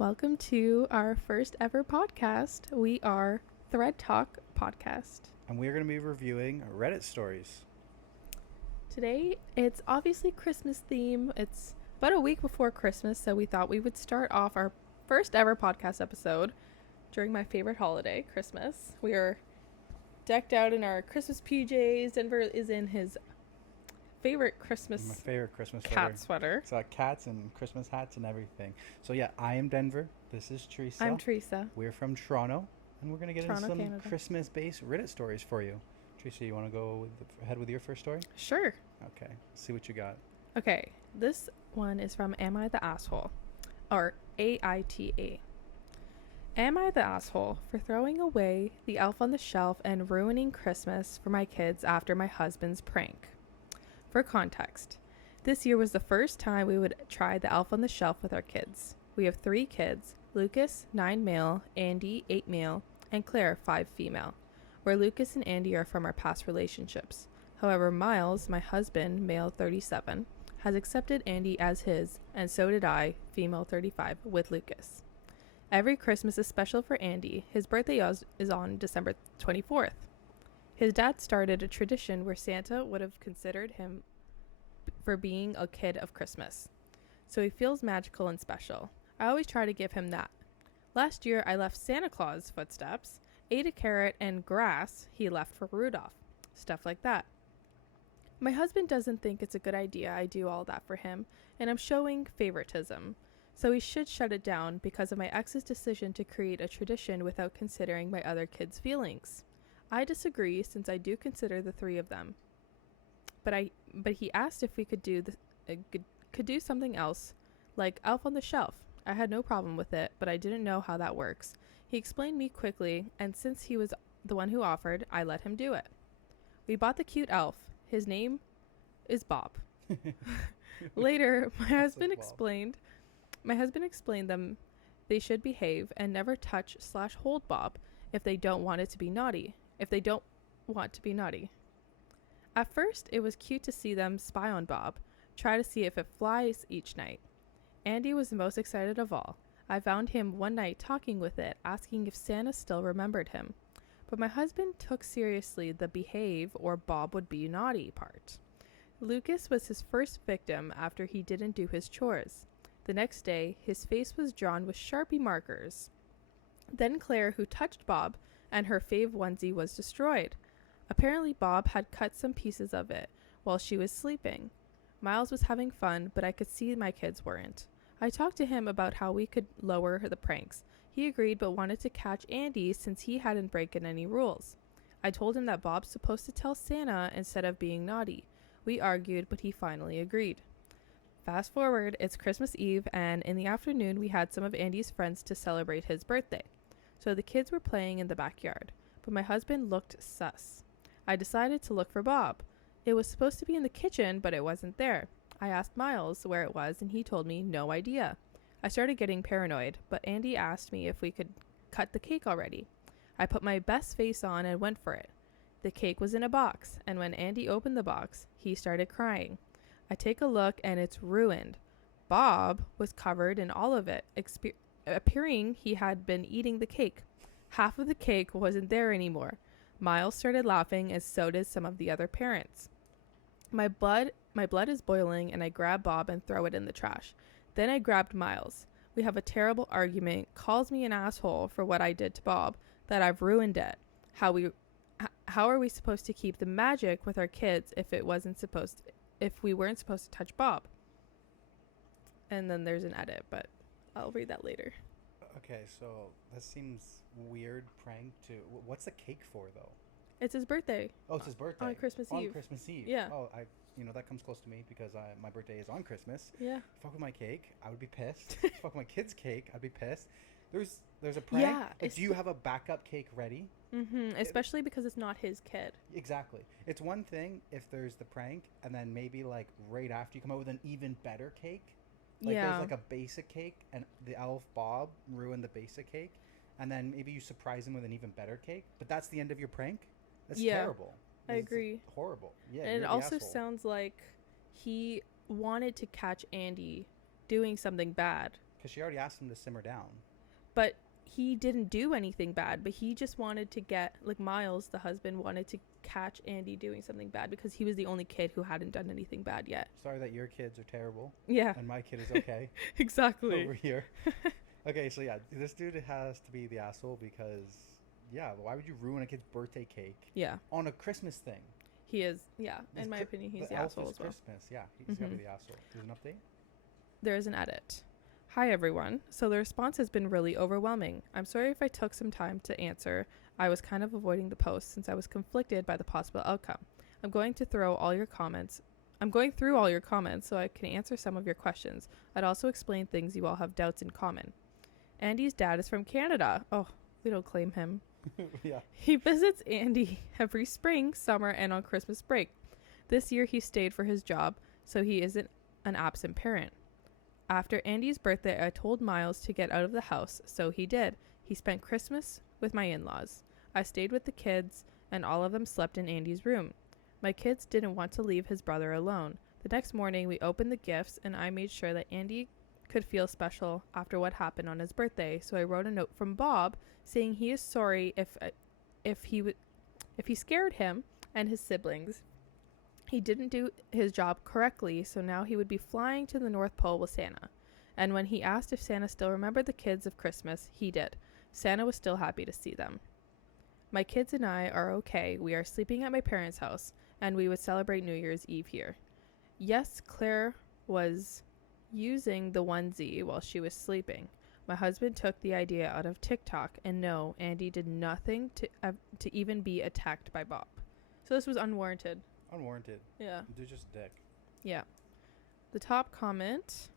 Welcome to our first ever podcast. We are ThreadTalk Podcast. And we're going to be reviewing Reddit stories. Today, it's obviously Christmas theme. It's about a week before Christmas, so we thought we would start off our first ever podcast episode during my favorite holiday, Christmas. We are decked out in our Christmas PJs. Denver is in his favorite Christmas My favorite Christmas cat sweater. It's got cats and Christmas hats and everything. So yeah, I am Denver. This is Teresa. I'm Teresa. We're from Toronto, and we're going to get into some Canada. Christmas-based Reddit stories for you. Teresa, you want to go ahead with your first story? Sure. Okay, let's see what you got. Okay, this one is from Am I the Asshole? Or AITA. Am I the asshole for throwing away the elf on the shelf and ruining Christmas for my kids after my husband's prank? For context, this year was the first time we would try the elf on the shelf with our kids. We have 3 kids, Lucas, 9 male, Andy, 8 male, and Claire, 5 female, where Lucas and Andy are from our past relationships. However, Miles, my husband, male 37, has accepted Andy as his, and so did I, female 35, with Lucas. Every Christmas is special for Andy. His birthday is on December 24th. His dad started a tradition where Santa would have considered him for being a kid of Christmas. So he feels magical and special. I always try to give him that. Last year, I left Santa Claus footsteps, ate a carrot and grass he left for Rudolph. Stuff like that. My husband doesn't think it's a good idea I do all that for him, and I'm showing favoritism. So he should shut it down because of my ex's decision to create a tradition without considering my other kids' feelings. I disagree since I do consider the 3 of them. But he asked if we could do something else, like Elf on the Shelf. I had no problem with it, but I didn't know how that works. He explained me quickly, and since he was the one who offered, I let him do it. We bought the cute elf. His name is Bob. Later, my husband explained them they should behave and never touch/hold Bob if they don't want to be naughty. At first, it was cute to see them spy on Bob, try to see if it flies each night. Andy was the most excited of all. I found him one night talking with it, asking if Santa still remembered him. But my husband took seriously the behave or Bob would be naughty part. Lucas was his first victim after he didn't do his chores. The next day, his face was drawn with Sharpie markers. Then Claire, who touched Bob, and her fave onesie was destroyed. Apparently Bob had cut some pieces of it while she was sleeping. Miles was having fun, but I could see my kids weren't. I talked to him about how we could lower the pranks. He agreed but wanted to catch Andy since he hadn't broken any rules. I told him that Bob's supposed to tell Santa instead of being naughty. We argued, but he finally agreed. Fast forward, it's Christmas Eve, and in the afternoon we had some of Andy's friends to celebrate his birthday. So the kids were playing in the backyard, but my husband looked sus. I decided to look for Bob. It was supposed to be in the kitchen, but it wasn't there. I asked Miles where it was, and he told me no idea. I started getting paranoid, but Andy asked me if we could cut the cake already. I put my best face on and went for it. The cake was in a box, and when Andy opened the box, he started crying. I take a look, and it's ruined. Bob was covered in all of it, appearing he had been eating the cake. Half of the cake wasn't there anymore. Miles started laughing, and so did some of the other parents. My blood is boiling, and I grab Bob and throw it in the trash. Then I grabbed Miles. We have a terrible argument, calls me an asshole for what I did to Bob, that I've ruined it. How are we supposed to keep the magic with our kids if we weren't supposed to touch Bob? And then there's an edit, but I'll read that later. Okay, so that seems weird prank to... What's the cake for, though? It's his birthday. Oh, it's his birthday. On Christmas Eve. On Christmas Eve. Yeah. Oh, that comes close to me because my birthday is on Christmas. Yeah. Fuck with my cake, I would be pissed. Fuck with my kid's cake, I'd be pissed. There's a prank. Yeah. Like, do you have a backup cake ready? Mm-hmm. Especially because it's not his kid. Exactly. It's one thing if there's the prank and then maybe like right after you come up with an even better cake. Like there's like a basic cake and the elf Bob ruined the basic cake, and then maybe you surprise him with an even better cake. But that's the end of your prank. That's terrible. I agree. Horrible. Yeah. And it also sounds like he wanted to catch Andy doing something bad, Because she already asked him to simmer down. But he didn't do anything bad, but he just wanted to get, like, Miles, the husband, wanted to catch Andy doing something bad because he was the only kid who hadn't done anything bad yet. Sorry that your kids are terrible. Yeah. And my kid is okay. Exactly. Over here. Okay, so yeah, this dude has to be the asshole because, yeah, why would you ruin a kid's birthday cake? Yeah. On a Christmas thing? He is, yeah. In my opinion, he's the asshole as well. Christmas, yeah. He's got to be the asshole. There's an update? There is an edit. Hi, everyone. So the response has been really overwhelming. I'm sorry if I took some time to answer. I was kind of avoiding the post since I was conflicted by the possible outcome. I'm going through all your comments so I can answer some of your questions. I'd also explain things you all have doubts in common. Andy's dad is from Canada. Oh, we don't claim him. Yeah. He visits Andy every spring, summer, and on Christmas break. This year he stayed for his job, so he isn't an absent parent. After Andy's birthday, I told Miles to get out of the house, so he did. He spent Christmas with my in-laws. I stayed with the kids, and all of them slept in Andy's room. My kids didn't want to leave his brother alone. The next morning, we opened the gifts, and I made sure that Andy could feel special after what happened on his birthday, so I wrote a note from Bob saying he is sorry if he scared him and his siblings. He didn't do his job correctly, so now he would be flying to the North Pole with Santa. And when he asked if Santa still remembered the kids of Christmas, he did. Santa was still happy to see them. My kids and I are okay. We are sleeping at my parents' house, and we would celebrate New Year's Eve here. Yes, Claire was using the onesie while she was sleeping. My husband took the idea out of TikTok, and no, Andy did nothing to even be attacked by Bob. So this was unwarranted. Unwarranted. Yeah. Dude, just a dick. Yeah. The top comment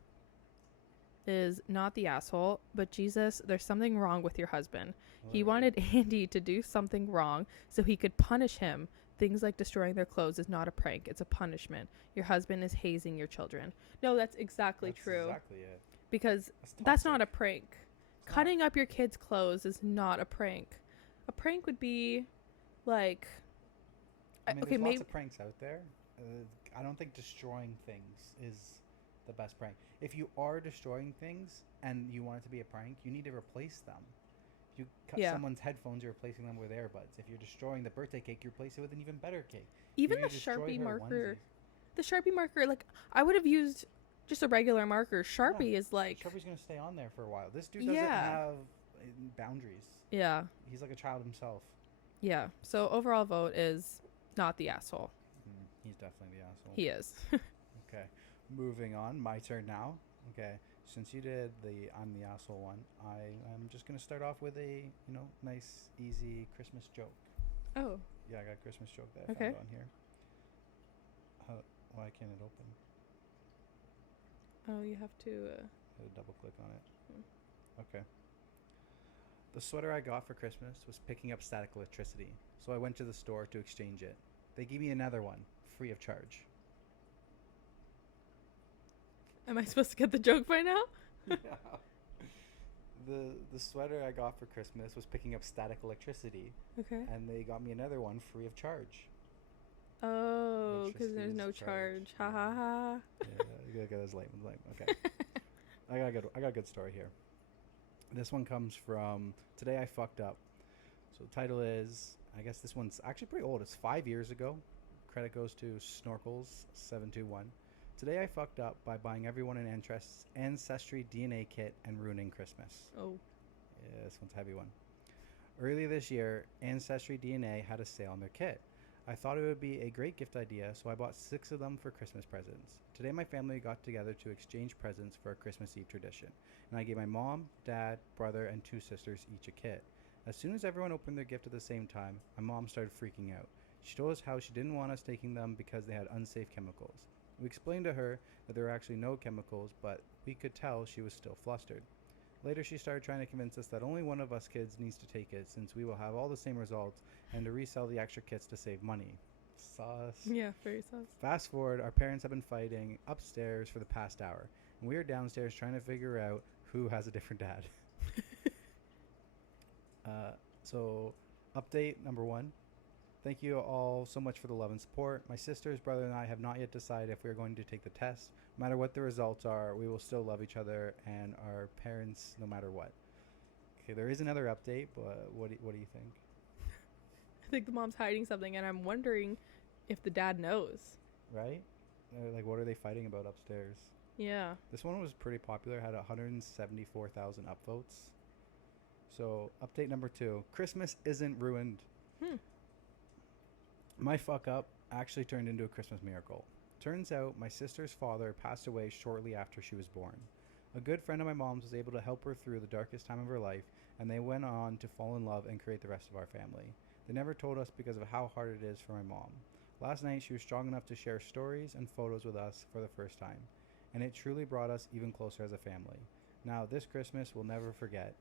is not the asshole, but Jesus, there's something wrong with your husband. He wanted Andy to do something wrong so he could punish him. Things like destroying their clothes is not a prank. It's a punishment. Your husband is hazing your children. No, that's exactly true. Exactly it. Because that's not a prank. Cutting up your kids' clothes is not a prank. A prank would be like... I mean, there's lots of pranks out there. I don't think destroying things is the best prank. If you are destroying things and you want it to be a prank, you need to replace them. If you cut someone's headphones, you're replacing them with earbuds. If you're destroying the birthday cake, you replace it with an even better cake. Even the Sharpie marker. The Sharpie marker, like, I would have used just a regular marker. Sharpie is like... Sharpie's going to stay on there for a while. This dude doesn't have boundaries. Yeah. He's like a child himself. Yeah. So overall vote is... not the asshole. He's definitely the asshole. He is. Okay. Moving on. My turn now. Okay. Since you did the I'm the asshole one, I'm just going to start off with a, nice, easy Christmas joke. Oh. Yeah, I got a Christmas joke that I found on here. Why can't it open? Oh, you have to... double click on it. Okay. The sweater I got for Christmas was picking up static electricity, so I went to the store to exchange it. They gave me another one, free of charge. Am I supposed to get the joke by now? Yeah. The sweater I got for Christmas was picking up static electricity. Okay. And they got me another one free of charge. Oh, because there's no charge. Ha ha ha. Yeah, that was lame. Okay. I got a good story here. This one comes from Today I Fucked Up. So the title is, I guess this one's actually pretty old. It's 5 years ago. Credit goes to Snorkels721. Today I fucked up by buying everyone an Ancestry DNA kit and ruining Christmas. Oh. Yeah, this one's a heavy one. Earlier this year, Ancestry DNA had a sale on their kit. I thought it would be a great gift idea, so I bought 6 of them for Christmas presents. Today my family got together to exchange presents for a Christmas Eve tradition, and I gave my mom, dad, brother, and 2 sisters each a kit. As soon as everyone opened their gift at the same time, my mom started freaking out. She told us how she didn't want us taking them because they had unsafe chemicals. We explained to her that there were actually no chemicals, but we could tell she was still flustered. Later, she started trying to convince us that only one of us kids needs to take it, since we will have all the same results, and to resell the extra kits to save money. Sus. Yeah, very sus. Fast forward, our parents have been fighting upstairs for the past hour, and we are downstairs trying to figure out who has a different dad. So, update number 1. Thank you all so much for the love and support. My sisters, brother, and I have not yet decided if we are going to take the test. No matter what the results are, we will still love each other and our parents no matter what. Okay, there is another update, but what do you think? I think the mom's hiding something, and I'm wondering if the dad knows. Right? Like, what are they fighting about upstairs? Yeah. This one was pretty popular, had 174,000 upvotes. So, update number 2. Christmas isn't ruined. My fuck up actually turned into a Christmas miracle. Turns out my sister's father passed away shortly after she was born. A good friend of my mom's was able to help her through the darkest time of her life, and they went on to fall in love and create the rest of our family. They never told us because of how hard it is for my mom. Last night, she was strong enough to share stories and photos with us for the first time, and it truly brought us even closer as a family. Now, this Christmas we'll never forget,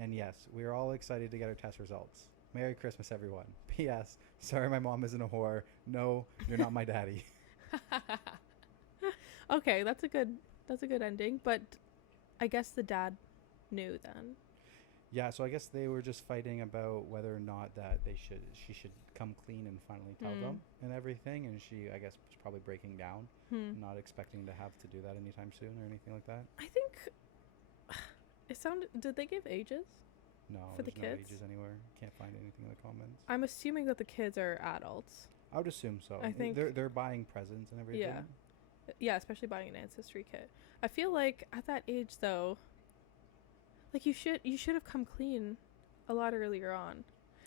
and yes, we are all excited to get our test results. Merry Christmas, everyone. P.S. Sorry my mom isn't a whore. No, you're not my daddy. Okay, that's a good ending, but I guess the dad knew then. Yeah, so I guess they were just fighting about whether or not that she should come clean and finally tell them and everything, and she, I guess, was probably breaking down, not expecting to have to do that anytime soon or anything like that. I think it sounded. Did they give ages? No, for the there's no kids? ages anywhere. Can't find anything in the comments. I'm assuming that the kids are adults. I would assume so. I think they're buying presents and everything. Yeah, especially buying an ancestry kit. I feel like at that age though, like you should have come clean a lot earlier on.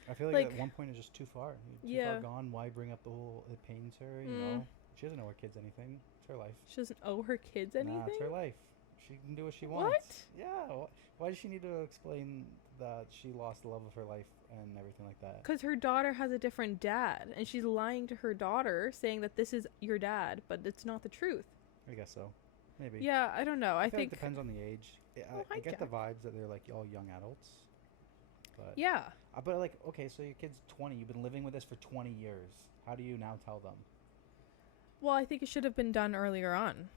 I feel like at one point it's just too far. Too far gone. Why bring up the whole? It pains her. You know, she doesn't owe her kids anything. It's her life. She doesn't owe her kids anything. Nah, it's her life. She can do what she wants. What? Yeah. Why does she need to explain that she lost the love of her life and everything like that? Because her daughter has a different dad, and she's lying to her daughter, saying that this is your dad, but it's not the truth. I guess so. Maybe. Yeah, I don't know. I think think it depends on the age. I get the vibes that they're like all young adults. But yeah. But like, okay, so your kid's 20. You've been living with this for 20 years. How do you now tell them? Well, I think it should have been done earlier on.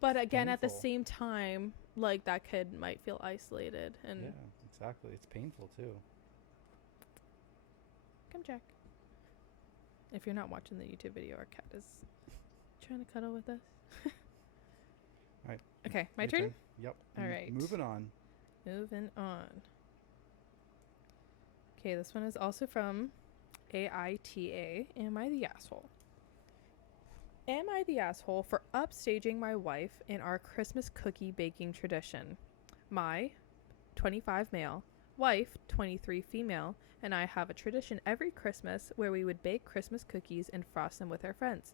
But again, painful. At the same time, like that kid might feel isolated, and yeah, exactly. It's painful too. Come check. If you're not watching the YouTube video, our cat is trying to cuddle with us. All right. Okay, my turn? Yep. All right. Moving on. Okay, this one is also from AITA. Am I the asshole? Am I the asshole for upstaging my wife in our Christmas cookie baking tradition? My 25 male, wife 23 female, and I have a tradition every Christmas where we would bake Christmas cookies and frost them with our friends.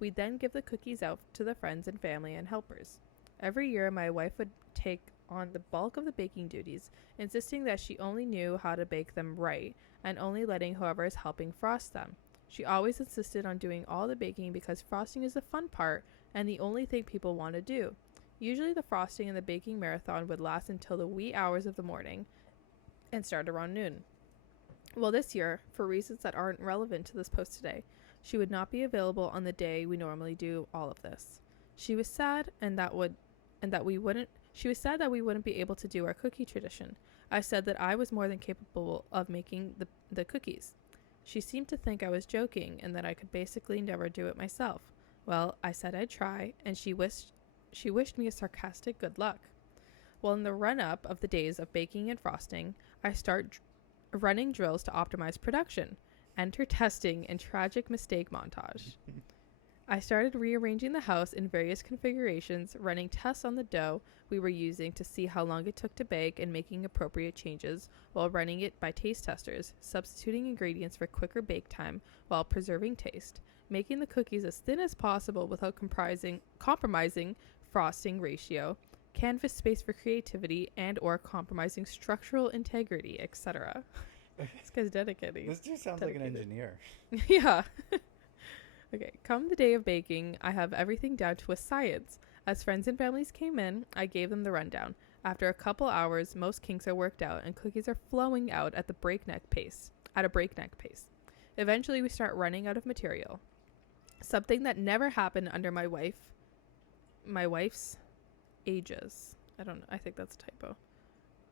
We'd then give the cookies out to the friends and family and helpers. Every year, my wife would take on the bulk of the baking duties, insisting that she only knew how to bake them right and only letting whoever is helping frost them. She always insisted on doing all the baking because frosting is the fun part and the only thing people want to do. Usually the frosting and the baking marathon would last until the wee hours of the morning and start around noon. Well, this year, for reasons that aren't relevant to this post today, she would not be available on the day we normally do all of this. She was sad that we wouldn't be able to do our cookie tradition. I said that I was more than capable of making the cookies. She seemed to think I was joking and that I could basically never do it myself. Well, I said I'd try, and she wished me a sarcastic good luck. Well, in the run-up of the days of baking and frosting, I start running drills to optimize production. Enter testing and tragic mistake montage. I started rearranging the house in various configurations, running tests on the dough we were using to see how long it took to bake and making appropriate changes while running it by taste testers, substituting ingredients for quicker bake time while preserving taste, making the cookies as thin as possible without compromising frosting ratio, canvas space for creativity, and or compromising structural integrity, etc. This guy's dedicated. This just sounds like an engineer. Yeah. Okay, come the day of baking, I have everything down to a science. As friends and families came in, I gave them the rundown. After a couple hours, most kinks are worked out and cookies are flowing out at a breakneck pace. Eventually, we start running out of material. Something that never happened under my wife's ages. I don't know. I think that's a typo.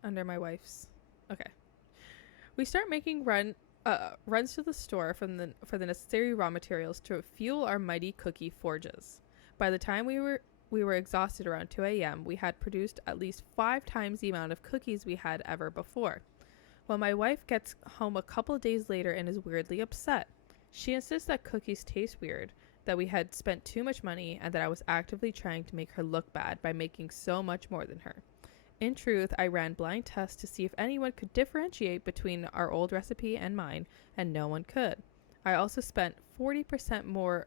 Under my wife's. Okay. We start making runs to the store for the necessary raw materials to fuel our mighty cookie forges. By the time we were exhausted around 2 a.m., we had produced at least 5 times the amount of cookies we had ever before. When my wife gets home a couple of days later and is weirdly upset, she insists that cookies taste weird, that we had spent too much money, and that I was actively trying to make her look bad by making so much more than her. In truth, I ran blind tests to see if anyone could differentiate between our old recipe and mine, and no one could. I also spent 40% more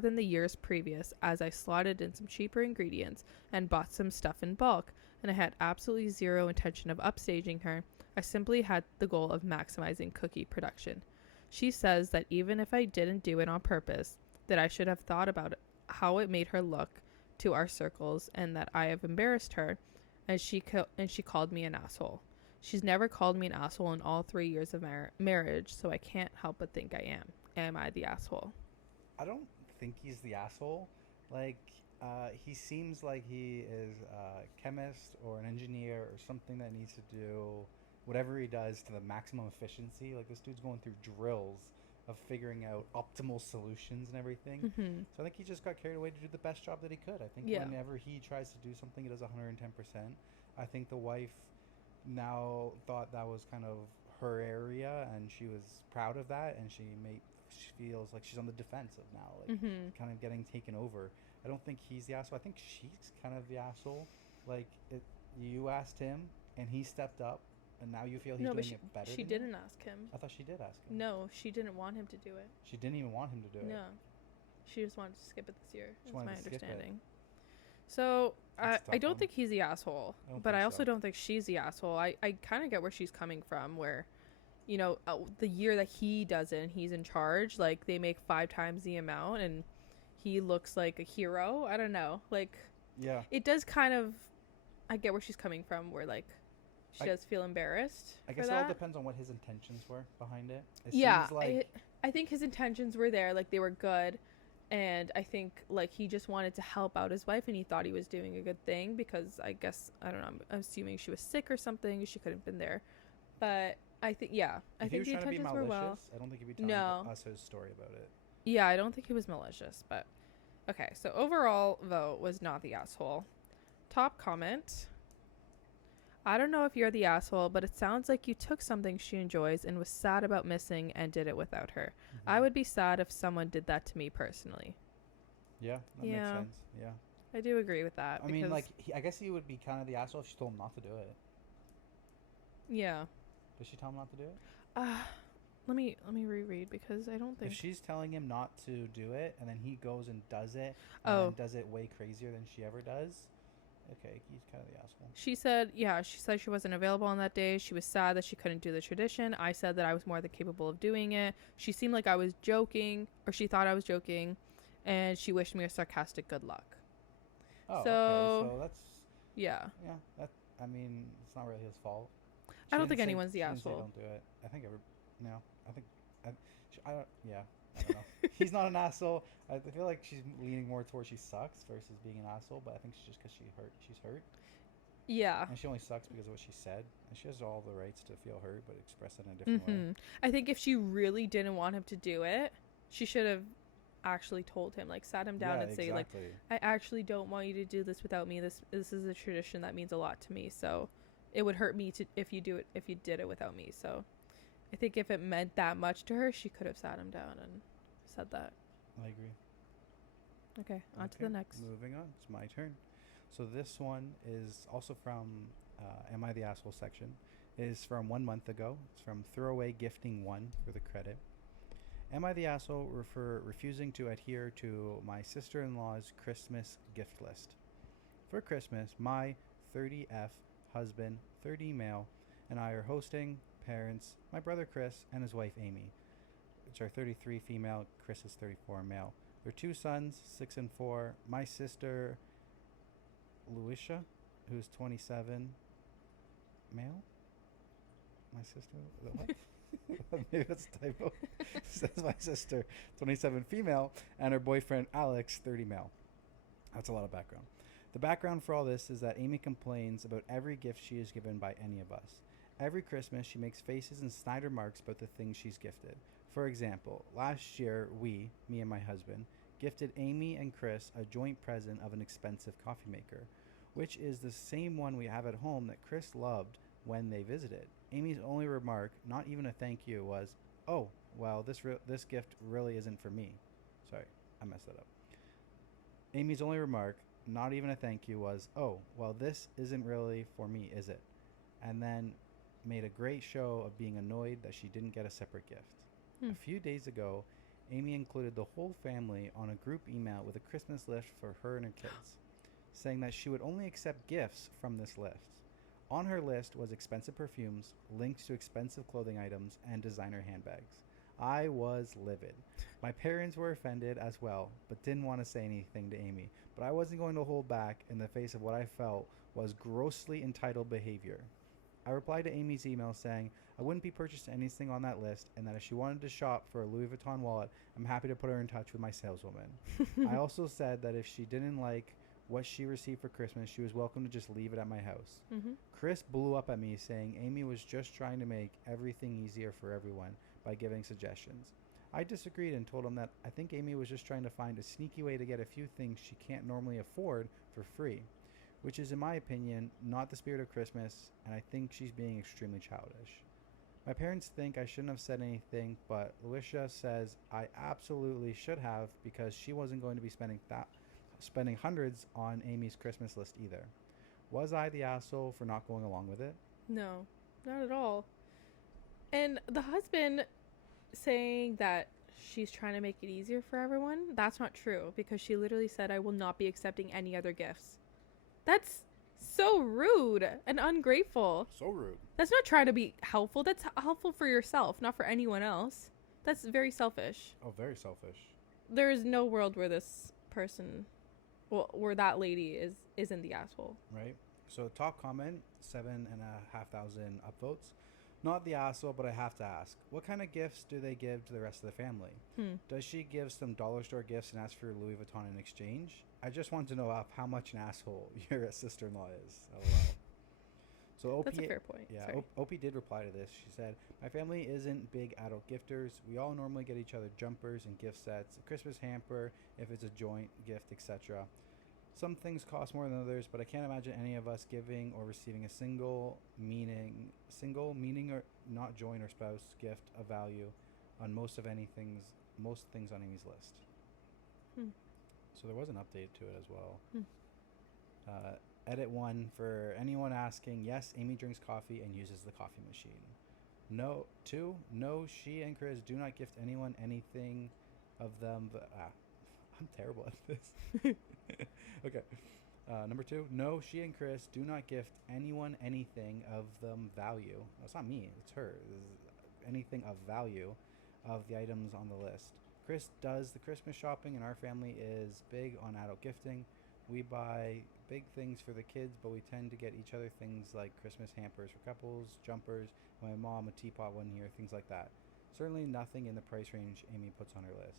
than the years previous, as I slotted in some cheaper ingredients and bought some stuff in bulk, and I had absolutely zero intention of upstaging her. I simply had the goal of maximizing cookie production. She says that even if I didn't do it on purpose, that I should have thought about how it made her look to our circles, and that I have embarrassed her, and she called me an asshole. She's never called me an asshole in all 3 years of marriage, so I can't help but think I am. Am I the asshole? I don't think he's the asshole. Like, he seems like he is a chemist or an engineer or something that needs to do whatever he does to the maximum efficiency. Like, this dude's going through drills of figuring out optimal solutions and everything. Mm-hmm. So I think he just got carried away to do the best job that he could. I think whenever he tries to do something, he does 110%. I think the wife now thought that was kind of her area, and she was proud of that, and she feels like she's on the defensive now, like kind of getting taken over. I don't think he's the asshole. I think she's kind of the asshole. Like, you asked him, and he stepped up, and now you feel he's doing it better. She didn't ask him. I thought she did ask him. No, she didn't want him to do it. She didn't even want him to do it. No, she just wanted to skip it this year. That's my understanding. It. So I don't think he's the asshole, but I also don't think she's the asshole. I kind of get where she's coming from, where, you know, the year that he does it and he's in charge, like, they make 5 times the amount and he looks like a hero. I don't know. Like, yeah, it does kind of, I get where she's coming from, where, like, she does feel embarrassed. I guess it all depends on what his intentions were behind it. Seems like I think his intentions were there, like, they were good. And I think, like, he just wanted to help out his wife, and he thought he was doing a good thing because, I guess, I don't know, I'm assuming she was sick or something. She couldn't have been there. But I think, I think the intentions were well. I don't think he'd be telling us his story about it. Yeah, I don't think he was malicious. But, okay, so overall vote was not the asshole. Top comment. I don't know if you're the asshole, but it sounds like you took something she enjoys and was sad about missing and did it without her. Mm-hmm. I would be sad if someone did that to me personally. Yeah, that makes sense. Yeah. I do agree with that. I mean, like, I guess he would be kind of the asshole if she told him not to do it. Yeah. Did she tell him not to do it? Let me reread, because I don't think... If she's telling him not to do it, and then he goes and does it, and then does it way crazier than she ever does... Okay, he's kind of the asshole. She said she wasn't available on that day. She was sad that she couldn't do the tradition. I said that I was more than capable of doing it. She seemed like I was joking, or she thought I was joking, and she wished me a sarcastic good luck. Oh, okay. So that's... Yeah. Yeah, I mean, it's not really his fault. I don't think anyone's the asshole. Don't do it. I think I don't know. He's not an asshole. I feel like she's leaning more towards she sucks versus being an asshole, but I think it's just because she's hurt. Yeah. And she only sucks because of what she said. And she has all the rights to feel hurt, but express it in a different way. I think if she really didn't want him to do it, she should have actually told him, like, sat him down and say, like, I actually don't want you to do this without me. This is a tradition that means a lot to me. So it would hurt me if you did it without me. So I think if it meant that much to her, she could have sat him down and said that. I agree. Okay, on to the next. Moving on. It's my turn. So this one is also from Am I the Asshole section. It is from 1 month ago. It's from Throwaway Gifting 1 for the credit. Am I the asshole for refusing to adhere to my sister-in-law's Christmas gift list? For Christmas, my 30F husband, 30 male, and I are hosting parents, my brother Chris and his wife Amy, which are 33 female, Chris is 34 male. Their 2 sons, 6 and 4, my sister Luisha, who's 27 male. My sister, what? Maybe that's a typo. Says my sister, 27 female, and her boyfriend Alex, 30 male. That's a lot of background. The background for all this is that Amy complains about every gift she is given by any of us. Every Christmas, she makes faces and snide remarks about the things she's gifted. For example, last year, me and my husband, gifted Amy and Chris a joint present of an expensive coffee maker, which is the same one we have at home that Chris loved when they visited. Amy's only remark, not even a thank you, was, "Oh, well, this gift really isn't for me." Sorry, I messed that up. Amy's only remark, not even a thank you, was, "Oh, well, this isn't really for me, is it?" And then made a great show of being annoyed that she didn't get a separate gift. A few days ago, Amy included the whole family on a group email with a Christmas list for her and her kids, saying that she would only accept gifts from this list. On her list was expensive perfumes, links to expensive clothing items, and designer handbags. I was livid. My parents were offended as well, but didn't want to say anything to Amy. But I wasn't going to hold back in the face of what I felt was grossly entitled behavior. I replied to Amy's email saying I wouldn't be purchasing anything on that list, and that if she wanted to shop for a Louis Vuitton wallet, I'm happy to put her in touch with my saleswoman. I also said that if she didn't like what she received for Christmas, she was welcome to just leave it at my house. Chris blew up at me saying Amy was just trying to make everything easier for everyone by giving suggestions. I disagreed and told him that I think Amy was just trying to find a sneaky way to get a few things she can't normally afford for free, which is, in my opinion, not the spirit of Christmas, and I think she's being extremely childish. My parents think I shouldn't have said anything, but Alicia says I absolutely should have because she wasn't going to be spending hundreds on Amy's Christmas list either. Was I the asshole for not going along with it? No, not at all. And the husband saying that she's trying to make it easier for everyone, that's not true, because she literally said I will not be accepting any other gifts. That's so rude and ungrateful. So rude. That's not trying to be helpful. That's helpful for yourself, not for anyone else. That's very selfish. Oh, very selfish. There is no world where this person, well, where that lady isn't the asshole. Right. So top comment, 7,500 upvotes. Not the asshole, but I have to ask, what kind of gifts do they give to the rest of the family? Does she give some dollar store gifts and ask for Louis Vuitton in exchange? I just want to know how much an asshole your sister-in-law is. LOL. So OP, that's a fair point. Yeah, OP did reply to this. She said, my family isn't big adult gifters. We all normally get each other jumpers and gift sets, a Christmas hamper if it's a joint gift, etc. Some things cost more than others, but I can't imagine any of us giving or receiving a single meaning or not joint or spouse gift of value on most things on Amy's list. So there was an update to it as well. Edit 1 for anyone asking, yes, Amy drinks coffee and uses the coffee machine. No. 2, no, she and Chris do not gift anyone anything of them. I'm terrible at this. Okay. Number 2, no, she and Chris do not gift anyone anything of them value. No, it's not me, it's her. Anything of value of the items on the list. Chris does the Christmas shopping, and our family is big on adult gifting. We buy big things for the kids, but we tend to get each other things like Christmas hampers for couples, jumpers, my mom a teapot one year, things like that. Certainly nothing in the price range Amy puts on her list.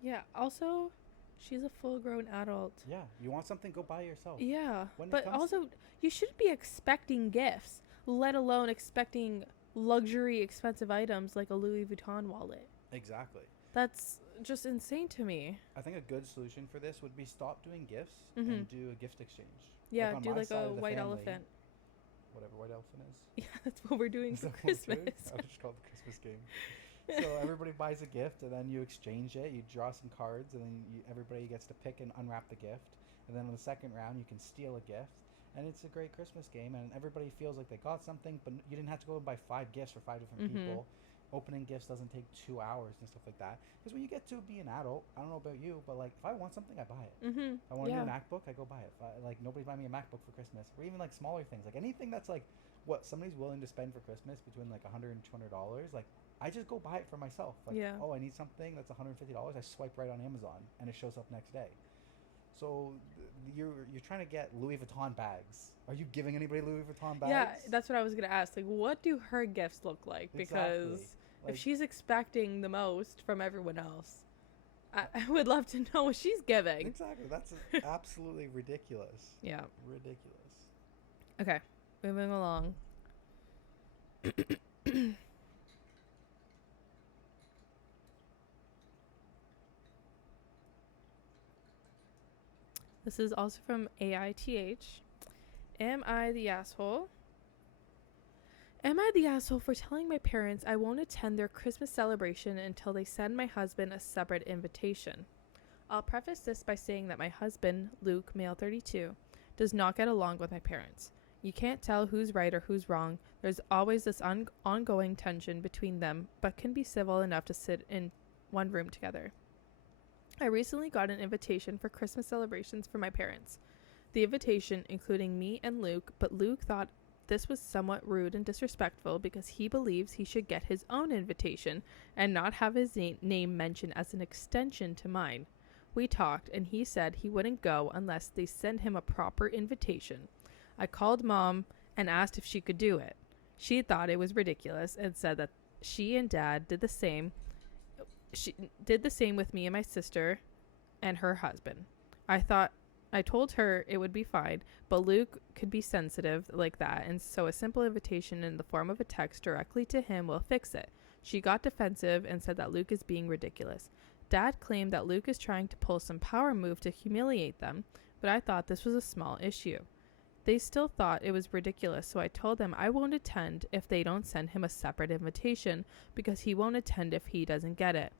Yeah, also, she's a full-grown adult. Yeah, you want something, go buy it yourself. Yeah, but also, you shouldn't be expecting gifts, let alone expecting luxury, expensive items like a Louis Vuitton wallet. Exactly. That's just insane to me. I think a good solution for this would be stop doing gifts and do a gift exchange. Yeah, do like a white elephant. Whatever white elephant is. Yeah, that's what we're doing for Christmas. I would just call it the Christmas game. So everybody buys a gift, and then you exchange it. You draw some cards, and then everybody gets to pick and unwrap the gift. And then in the second round, you can steal a gift. And it's a great Christmas game, and everybody feels like they got something, but you didn't have to go and buy 5 gifts for 5 different people. Opening gifts doesn't take 2 hours and stuff like that. Because when you get to be an adult, I don't know about you, but like if I want something, I buy it. If I want a new MacBook, I go buy it. Nobody's buying me a MacBook for Christmas, or even like smaller things, like anything that's like what somebody's willing to spend for Christmas between like $100 and $200. Like I just go buy it for myself. Like oh, I need something that's $150. I swipe right on Amazon, and it shows up next day. So you're trying to get Louis Vuitton bags. Are you giving anybody Louis Vuitton bags? Yeah, that's what I was gonna ask. Like, what do her gifts look like? Because if she's expecting the most from everyone else, I would love to know what she's giving. Exactly. That's absolutely ridiculous. Yeah. Ridiculous. Okay, moving along. This is also from AITA. Am I the asshole? Am I the asshole for telling my parents I won't attend their Christmas celebration until they send my husband a separate invitation? I'll preface this by saying that my husband, Luke, male 32, does not get along with my parents. You can't tell who's right or who's wrong. There's always this ongoing tension between them, but can be civil enough to sit in one room together. I recently got an invitation for Christmas celebrations for my parents. The invitation including me and Luke, but Luke thought this was somewhat rude and disrespectful because he believes he should get his own invitation and not have his name mentioned as an extension to mine. We talked, and he said he wouldn't go unless they send him a proper invitation. I called Mom and asked if she could do it. She thought it was ridiculous and said that she and Dad did the same. She did the same with me and my sister and her husband. I told her it would be fine, but Luke could be sensitive like that, and so a simple invitation in the form of a text directly to him will fix it. She got defensive and said that Luke is being ridiculous. Dad claimed that Luke is trying to pull some power move to humiliate them, but I thought this was a small issue. They still thought it was ridiculous, so I told them I won't attend if they don't send him a separate invitation, because he won't attend if he doesn't get it.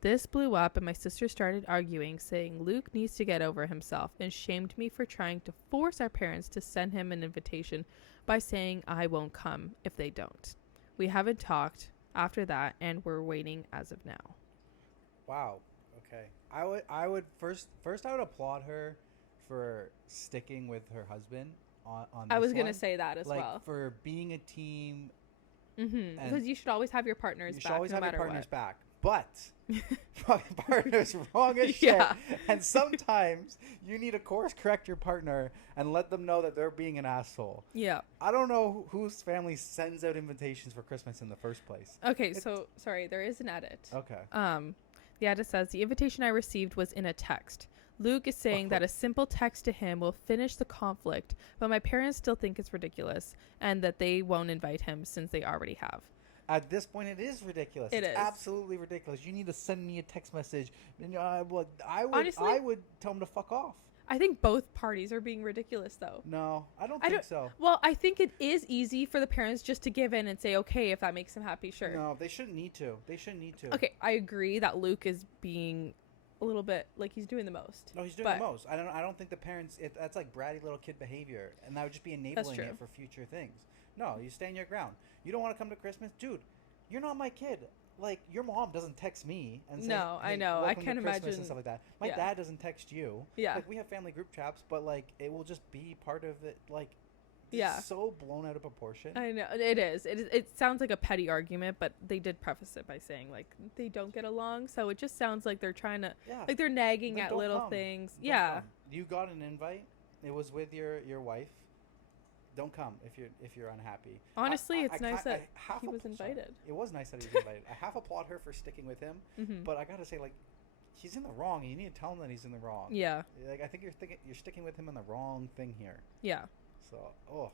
This blew up, and my sister started arguing, saying Luke needs to get over himself, and shamed me for trying to force our parents to send him an invitation by saying I won't come if they don't. We haven't talked after that, and we're waiting as of now. Wow. Okay. I would first I would applaud her for sticking with her husband on this I was going one. to say that as like, well. for being a team. Because you should always have your partners back. You should always no have your matter partners what. back. But partner's wrong as shit. Yeah. And sometimes you need to course correct your partner and let them know that they're being an asshole. Yeah. I don't know whose family sends out invitations for Christmas in the first place. Okay, so sorry, there is an edit. Okay. The edit says the invitation I received was in a text. Luke is saying that a simple text to him will finish the conflict, but my parents still think it's ridiculous and that they won't invite him since they already have. At this point, it is ridiculous. It's absolutely ridiculous. You need to send me a text message. And I would tell him to fuck off. I think both parties are being ridiculous, though. No, I don't think so. Well, I think it is easy for the parents just to give in and say, okay, if that makes them happy, sure. No, they shouldn't need to. Okay, I agree that Luke is being a little bit like he's doing the most. No, he's doing the most. I don't think the parents. That's like bratty little kid behavior, and that would just be enabling it for future things. No, you stand your ground. You don't want to come to Christmas, dude. You're not my kid. Like, your mom doesn't text me and say, no, hey, I know. I can't imagine and stuff like that. My dad doesn't text you. Yeah. Like, we have family group chats, but like it will just be part of it. Like, it's so blown out of proportion. I know it is. It sounds like a petty argument, but they did preface it by saying like they don't get along. So it just sounds like they're trying to like they're nagging at little things. Don't come. You got an invite. It was with your wife. Don't come if you're unhappy. Honestly, it's nice that he was invited. It was nice that he was invited. I half applaud her for sticking with him, but I gotta say, like, he's in the wrong. You need to tell him that he's in the wrong. Yeah. Like, I think you're sticking with him in the wrong thing here. Yeah. So,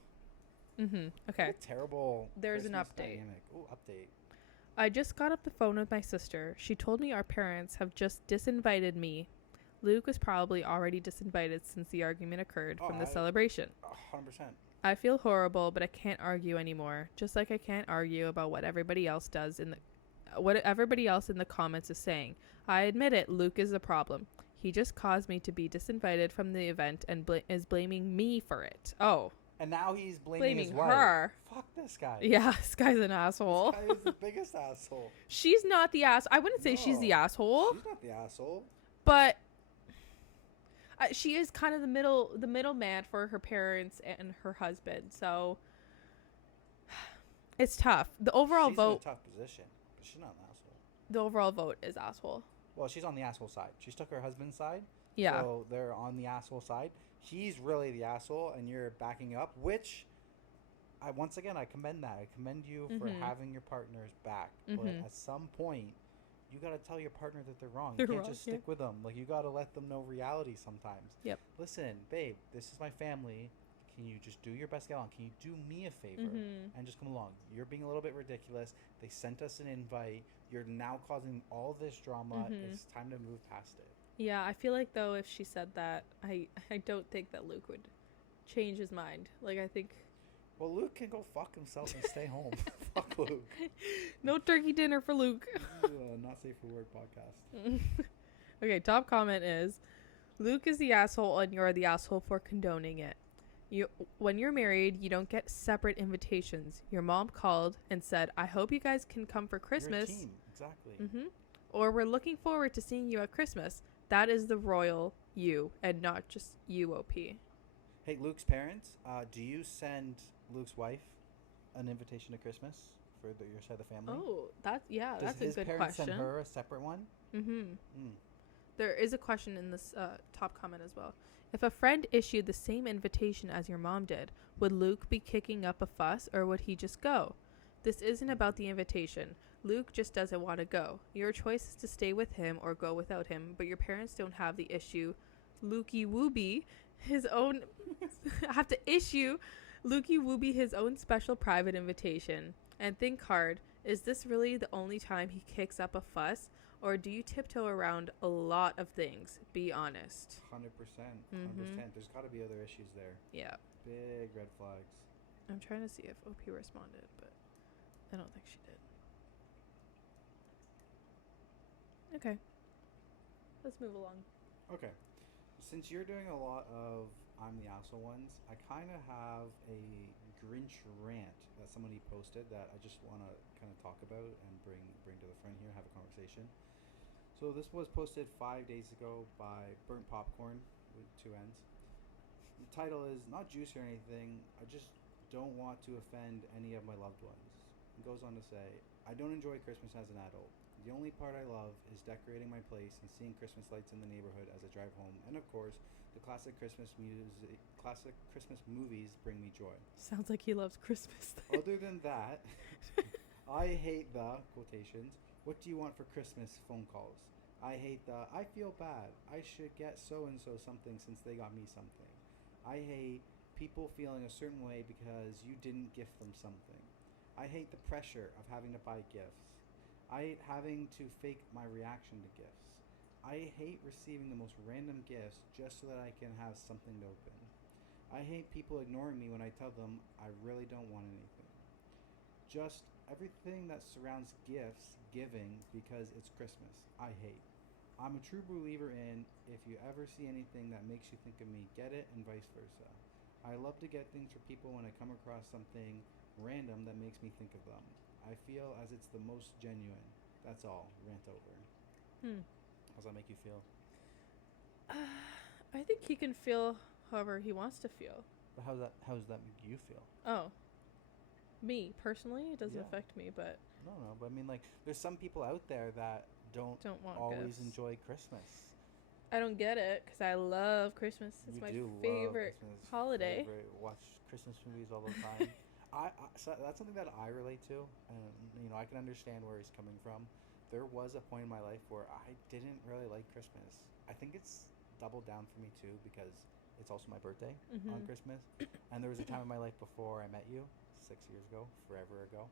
Okay. Terrible. There's Christmas an update. Dynamic. Update. I just got off the phone with my sister. She told me our parents have just disinvited me. Luke was probably already disinvited since the argument occurred from the celebration. 100%. I feel horrible, but I can't argue anymore. Just like I can't argue about what everybody else in the comments is saying. I admit it, Luke is the problem. He just caused me to be disinvited from the event and is blaming me for it. Oh. And now he's blaming his wife. her. Fuck this guy. Yeah, this guy's an asshole. This guy is the biggest asshole. She's not the ass. I wouldn't say she's the asshole. She's not the asshole. But she is kind of the middleman for her parents and her husband. So it's tough. The overall vote. She's in a tough position, but she's not an asshole. The overall vote is asshole. Well, she's on the asshole side. She took her husband's side. Yeah. So they're on the asshole side. He's really the asshole, and you're backing up, which I commend that. I commend you for having your partner's back. But at some point, you got to tell your partner that they're wrong. You can't just stick with them. Like, you got to let them know reality sometimes. Yep. Listen, babe, this is my family. Can you just do your best to get along? Can you do me a favor and just come along? You're being a little bit ridiculous. They sent us an invite. You're now causing all this drama. It's time to move past it. Yeah, I feel like though if she said that, I don't think that Luke would change his mind. Like I think Well, Luke can go fuck himself and stay home. Fuck Luke. no turkey dinner for Luke. This is a not safe for work podcast. Okay, top comment is Luke is the asshole and you're the asshole for condoning it. You when you're married, you don't get separate invitations. Your mom called and said, "I hope you guys can come for Christmas." You're a team. Exactly. Or we're looking forward to seeing you at Christmas. That is the royal you and not just UOP. Hey, Luke's parents, do you send Luke's wife an invitation to Christmas for your side of the family? Oh, that's a good question. Does his parents send her a separate one? There is a question in this top comment as well. If a friend issued the same invitation as your mom did, would Luke be kicking up a fuss or would he just go? This isn't about the invitation. Luke just doesn't want to go. Your choice is to stay with him or go without him, but your parents don't have the issue. Lukey Wooby his own have to issue Lukey Wooby his own special private invitation. And think hard, is this really the only time he kicks up a fuss? Or do you tiptoe around a lot of things? Be honest. 100%. 100%. There's got to be other issues there. Yeah. Big red flags. I'm trying to see if OP responded, but I don't think she did. Okay. Let's move along. Okay. Since you're doing a lot of I'm the asshole ones, I kind of have a Grinch rant that somebody posted that I just want to kind of talk about and bring to the front here and have a conversation. So this was posted 5 days ago by Burnt Popcorn with 2 N's. The title is not juicy or anything. I just don't want to offend any of my loved ones. It goes on to say, I don't enjoy Christmas as an adult. The only part I love is decorating my place and seeing Christmas lights in the neighborhood as I drive home. And of course, the classic Christmas movies bring me joy. Sounds like he loves Christmas. Other than that, I hate the quotations. What do you want for Christmas phone calls? I hate the I feel bad. I should get so and so something since they got me something. I hate people feeling a certain way because you didn't gift them something. I hate the pressure of having to buy gifts. I hate having to fake my reaction to gifts. I hate receiving the most random gifts just so that I can have something to open. I hate people ignoring me when I tell them I really don't want anything. Just everything that surrounds gifts giving because it's Christmas, I hate. I'm a true believer in if you ever see anything that makes you think of me, get it, and vice versa. I love to get things for people when I come across something random that makes me think of them. I feel as it's the most genuine. That's all. Rant over. How's that make you feel? I think he can feel however he wants to feel. But how does that make you feel? Oh. Me, personally, it doesn't affect me, but... No, but I mean, like, there's some people out there that don't want always gifts. Enjoy Christmas. I don't get it, because I love Christmas. It's my favorite holiday. Watch Christmas movies all the time. So that's something that I relate to, and, you know, I can understand where he's coming from. There was a point in my life where I didn't really like Christmas. I think it's doubled down for me, too, because it's also my birthday on Christmas. And there was a time in my life before I met you, 6 years ago, forever ago,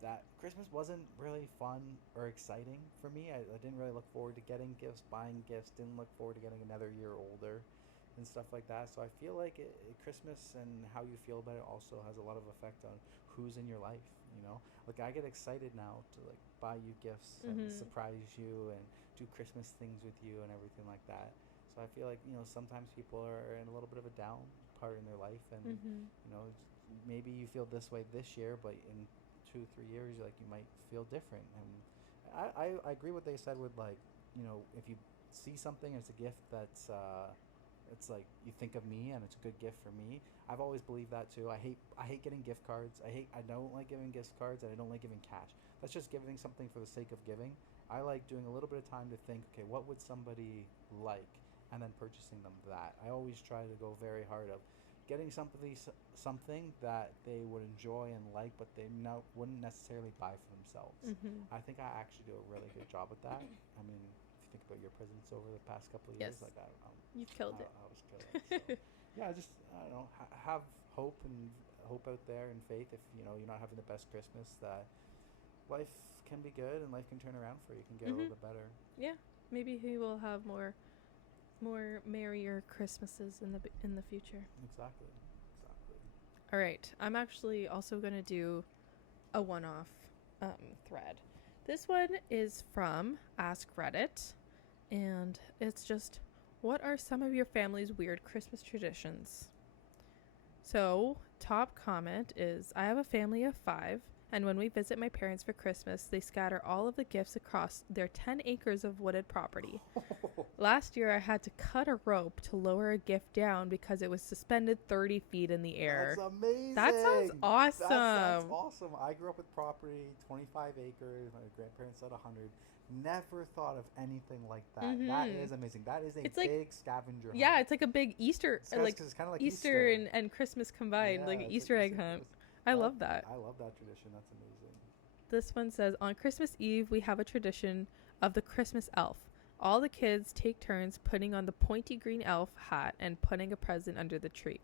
that Christmas wasn't really fun or exciting for me. I didn't really look forward to getting gifts, buying gifts, didn't look forward to getting another year older and stuff like that. So I feel like Christmas and how you feel about it also has a lot of effect on who's in your life, you know? Like, I get excited now to, like, buy you gifts and surprise you and do Christmas things with you and everything like that. So I feel like, you know, sometimes people are in a little bit of a down part in their life and, you know, maybe you feel this way this year, but in 2-3 years, like, you might feel different. And I agree what they said with, like, you know, if you see something as a gift that's it's like you think of me and it's a good gift for me. I've always believed that too. I hate getting gift cards. I don't like giving gift cards, and I don't like giving cash. That's just giving something for the sake of giving. I like doing a little bit of time to think, okay, what would somebody like, and then purchasing them that. I always try to go very hard of getting something that they would enjoy and like, but they wouldn't necessarily buy for themselves. I think I actually do a really good job with that. I mean, if you think about your presents over the past couple of years, like, I don't know. You've killed it. I was killing it. So, yeah, just, I don't know, have hope out there and faith. If, you know, you're not having the best Christmas, that life can be good and life can turn around for you. You can get a little bit better. Yeah, maybe he will have more merrier Christmases in the future. Exactly. All right, I'm actually also gonna do a one-off thread. This one is from Ask Reddit, and it's just, what are some of your family's weird Christmas traditions? So, top comment is, I have a family of 5, and when we visit my parents for Christmas, they scatter all of the gifts across their 10 acres of wooded property. Last year, I had to cut a rope to lower a gift down because it was suspended 30 feet in the air. That's amazing. That sounds awesome. That sounds awesome. I grew up with property, 25 acres. My grandparents had 100. Never thought of anything like that. Mm-hmm. That is amazing. That is a big scavenger hunt. Yeah, it's like a big Easter, it's kind of like Easter and Christmas combined, like an Easter egg hunt. I love that. I love that tradition. That's amazing. This one says, on Christmas Eve, we have a tradition of the Christmas elf. All the kids take turns putting on the pointy green elf hat and putting a present under the tree.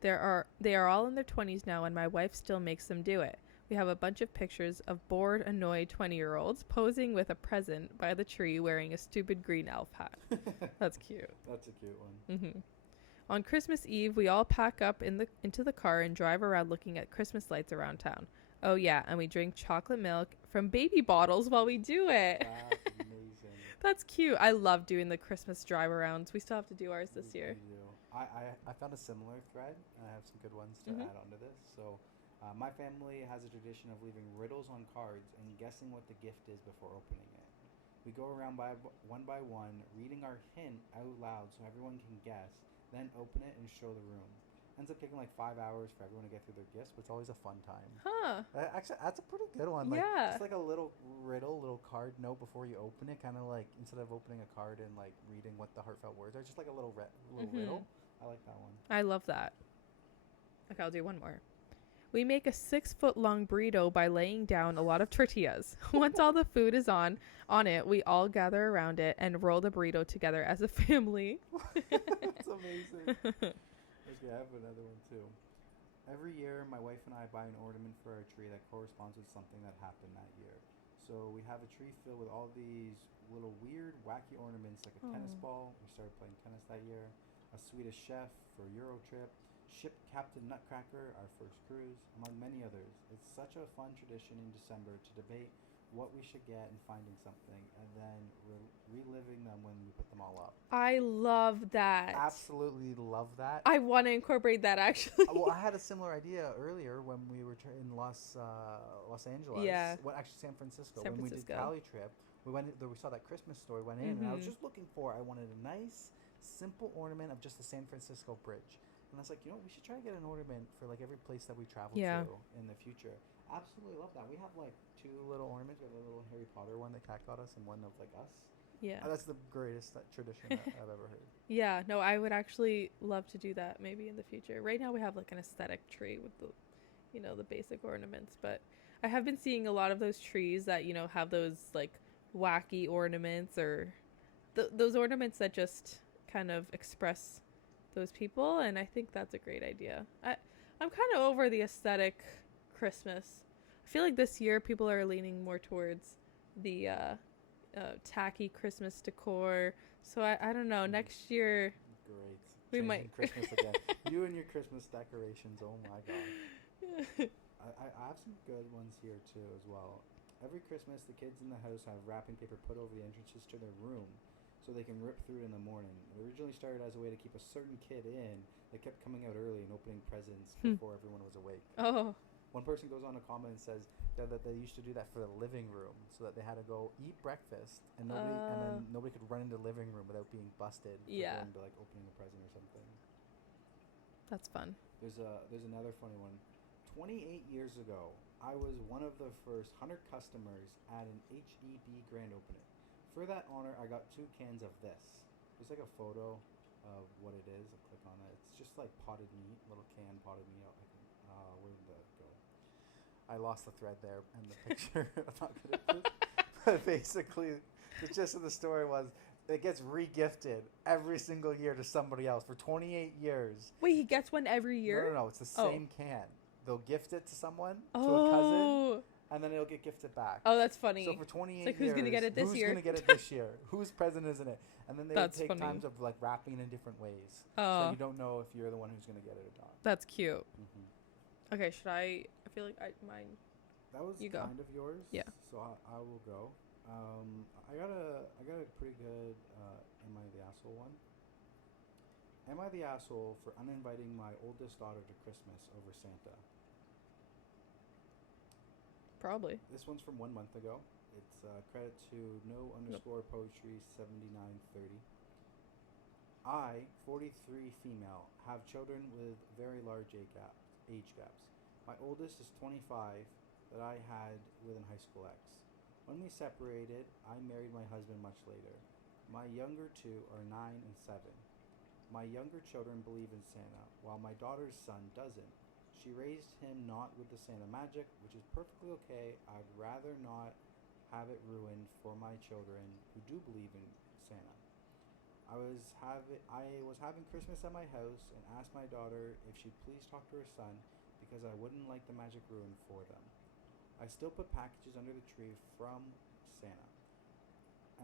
They are all in their 20s now, and my wife still makes them do it. We have a bunch of pictures of bored, annoyed 20-year-olds posing with a present by the tree wearing a stupid green elf hat. That's cute. That's a cute one. Mm-hmm. On Christmas Eve, we all pack up into the car and drive around looking at Christmas lights around town. Oh, yeah, and we drink chocolate milk from baby bottles while we do it. That's amazing. That's cute. I love doing the Christmas drive-arounds. We still have to do ours this year. I found a similar thread. I have some good ones to add onto this. So my family has a tradition of leaving riddles on cards and guessing what the gift is before opening it. We go around one by one, reading our hint out loud so everyone can guess, then open it and show the room. Ends up taking like 5 hours for everyone to get through their gifts, but it's always a fun time. Huh. Actually, that's a pretty good one. Like, yeah. Just like a little riddle, little card note before you open it, kind of like instead of opening a card and like reading what the heartfelt words are, just like a little riddle. I like that one. I love that. Okay, I'll do one more. We make a 6-foot-long burrito by laying down a lot of tortillas. Once all the food is on it, we all gather around it and roll the burrito together as a family. That's amazing. Okay, I have another one too. Every year, my wife and I buy an ornament for our tree that corresponds with something that happened that year. So we have a tree filled with all these little weird, wacky ornaments, like a tennis ball. We started playing tennis that year. A Swedish chef for a Euro trip. Ship Captain Nutcracker, our first cruise, among many others. It's such a fun tradition in December to debate what we should get and finding something, and then reliving them when we put them all up. I love that. Absolutely love that. I want to incorporate that, actually. Well, I had a similar idea earlier when we were in Los Angeles. Yeah. Well, actually, San Francisco. When we did Cali trip, we saw that Christmas store. We went in, and I was just looking I wanted a nice, simple ornament of just the San Francisco Bridge. And I was like, we should try to get an ornament for like every place that we travel to in the future. Absolutely love that. We have like 2 little ornaments. We have a little Harry Potter one that Cat got us and one of like us. Yeah. That's the greatest tradition that I've ever heard. Yeah, no, I would actually love to do that maybe in the future. Right now we have like an aesthetic tree with the, the basic ornaments, but I have been seeing a lot of those trees that, have those like wacky ornaments or those ornaments that just kind of express those people, and I think that's a great idea. I'm kind of over the aesthetic Christmas. I feel like this year people are leaning more towards the tacky Christmas decor. So I don't know. Next year, great. We might Christmas again. You and your Christmas decorations. Oh my god. I have some good ones here too as well. Every Christmas, the kids in the house have wrapping paper put over the entrances to their room, so they can rip through it in the morning. It originally started as a way to keep a certain kid in. They kept coming out early and opening presents before everyone was awake. Oh. One person goes on a comment and says that they used to do that for the living room, so that they had to go eat breakfast and then nobody could run into the living room without being busted for going to like opening a present or something. That's fun. There's another funny one. 28 years ago, I was one of the first 100 customers at an HEB grand opening. For that honor, I got 2 cans of this. There's like a photo of what it is. I'll click on it. It's just like potted meat, little can potted meat. Where did that go? I lost the thread there and the picture. I'm not good at this. But basically, the gist of the story was it gets re-gifted every single year to somebody else for 28 years. Wait, he gets one every year? No. It's the same can. They'll gift it to someone, to a cousin. and then it'll get gifted back. Oh, that's funny. So for 28 it's like, who's gonna get it this year? Who's gonna get it this year? Whose present isn't it? And then they would take funny. times of like wrapping it in different ways, Oh. so you don't know if you're the one who's gonna get it or not. That's cute. Mm-hmm. Okay, should I feel like mine. That was you kind of yours. Yeah. So I will go. I got a pretty good am I the asshole one? Am I the asshole for uninviting my oldest daughter to Christmas over Santa? Probably. This one's from 1 month ago. It's credit to no_poetry 7930. I, 43 female, have children with very large age gaps. My oldest is 25 that I had with an high school ex. When we separated, I married my husband much later. My younger two are 9 and 7. My younger children believe in Santa, while my daughter's son doesn't. She raised him not with the Santa magic, which is perfectly okay. I'd rather not have it ruined for my children who do believe in Santa. I was having Christmas at my house and asked my daughter if she'd please talk to her son because I wouldn't like the magic ruined for them. I still put packages under the tree from Santa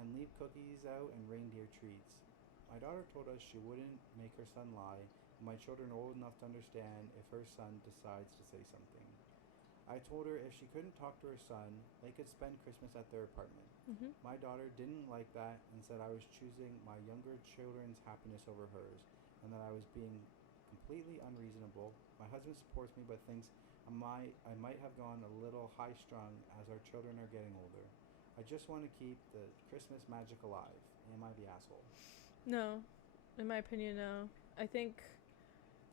and leave cookies out and reindeer treats. My daughter told us she wouldn't make her son lie, and my children are old enough to understand if her son decides to say something. I told her if she couldn't talk to her son, they could spend Christmas at their apartment. Mm-hmm. My daughter didn't like that and said I was choosing my younger children's happiness over hers, and that I was being completely unreasonable. My husband supports me but thinks I might have gone a little high-strung as our children are getting older. I just want to keep the Christmas magic alive. Am I the asshole? No. In my opinion, no. I think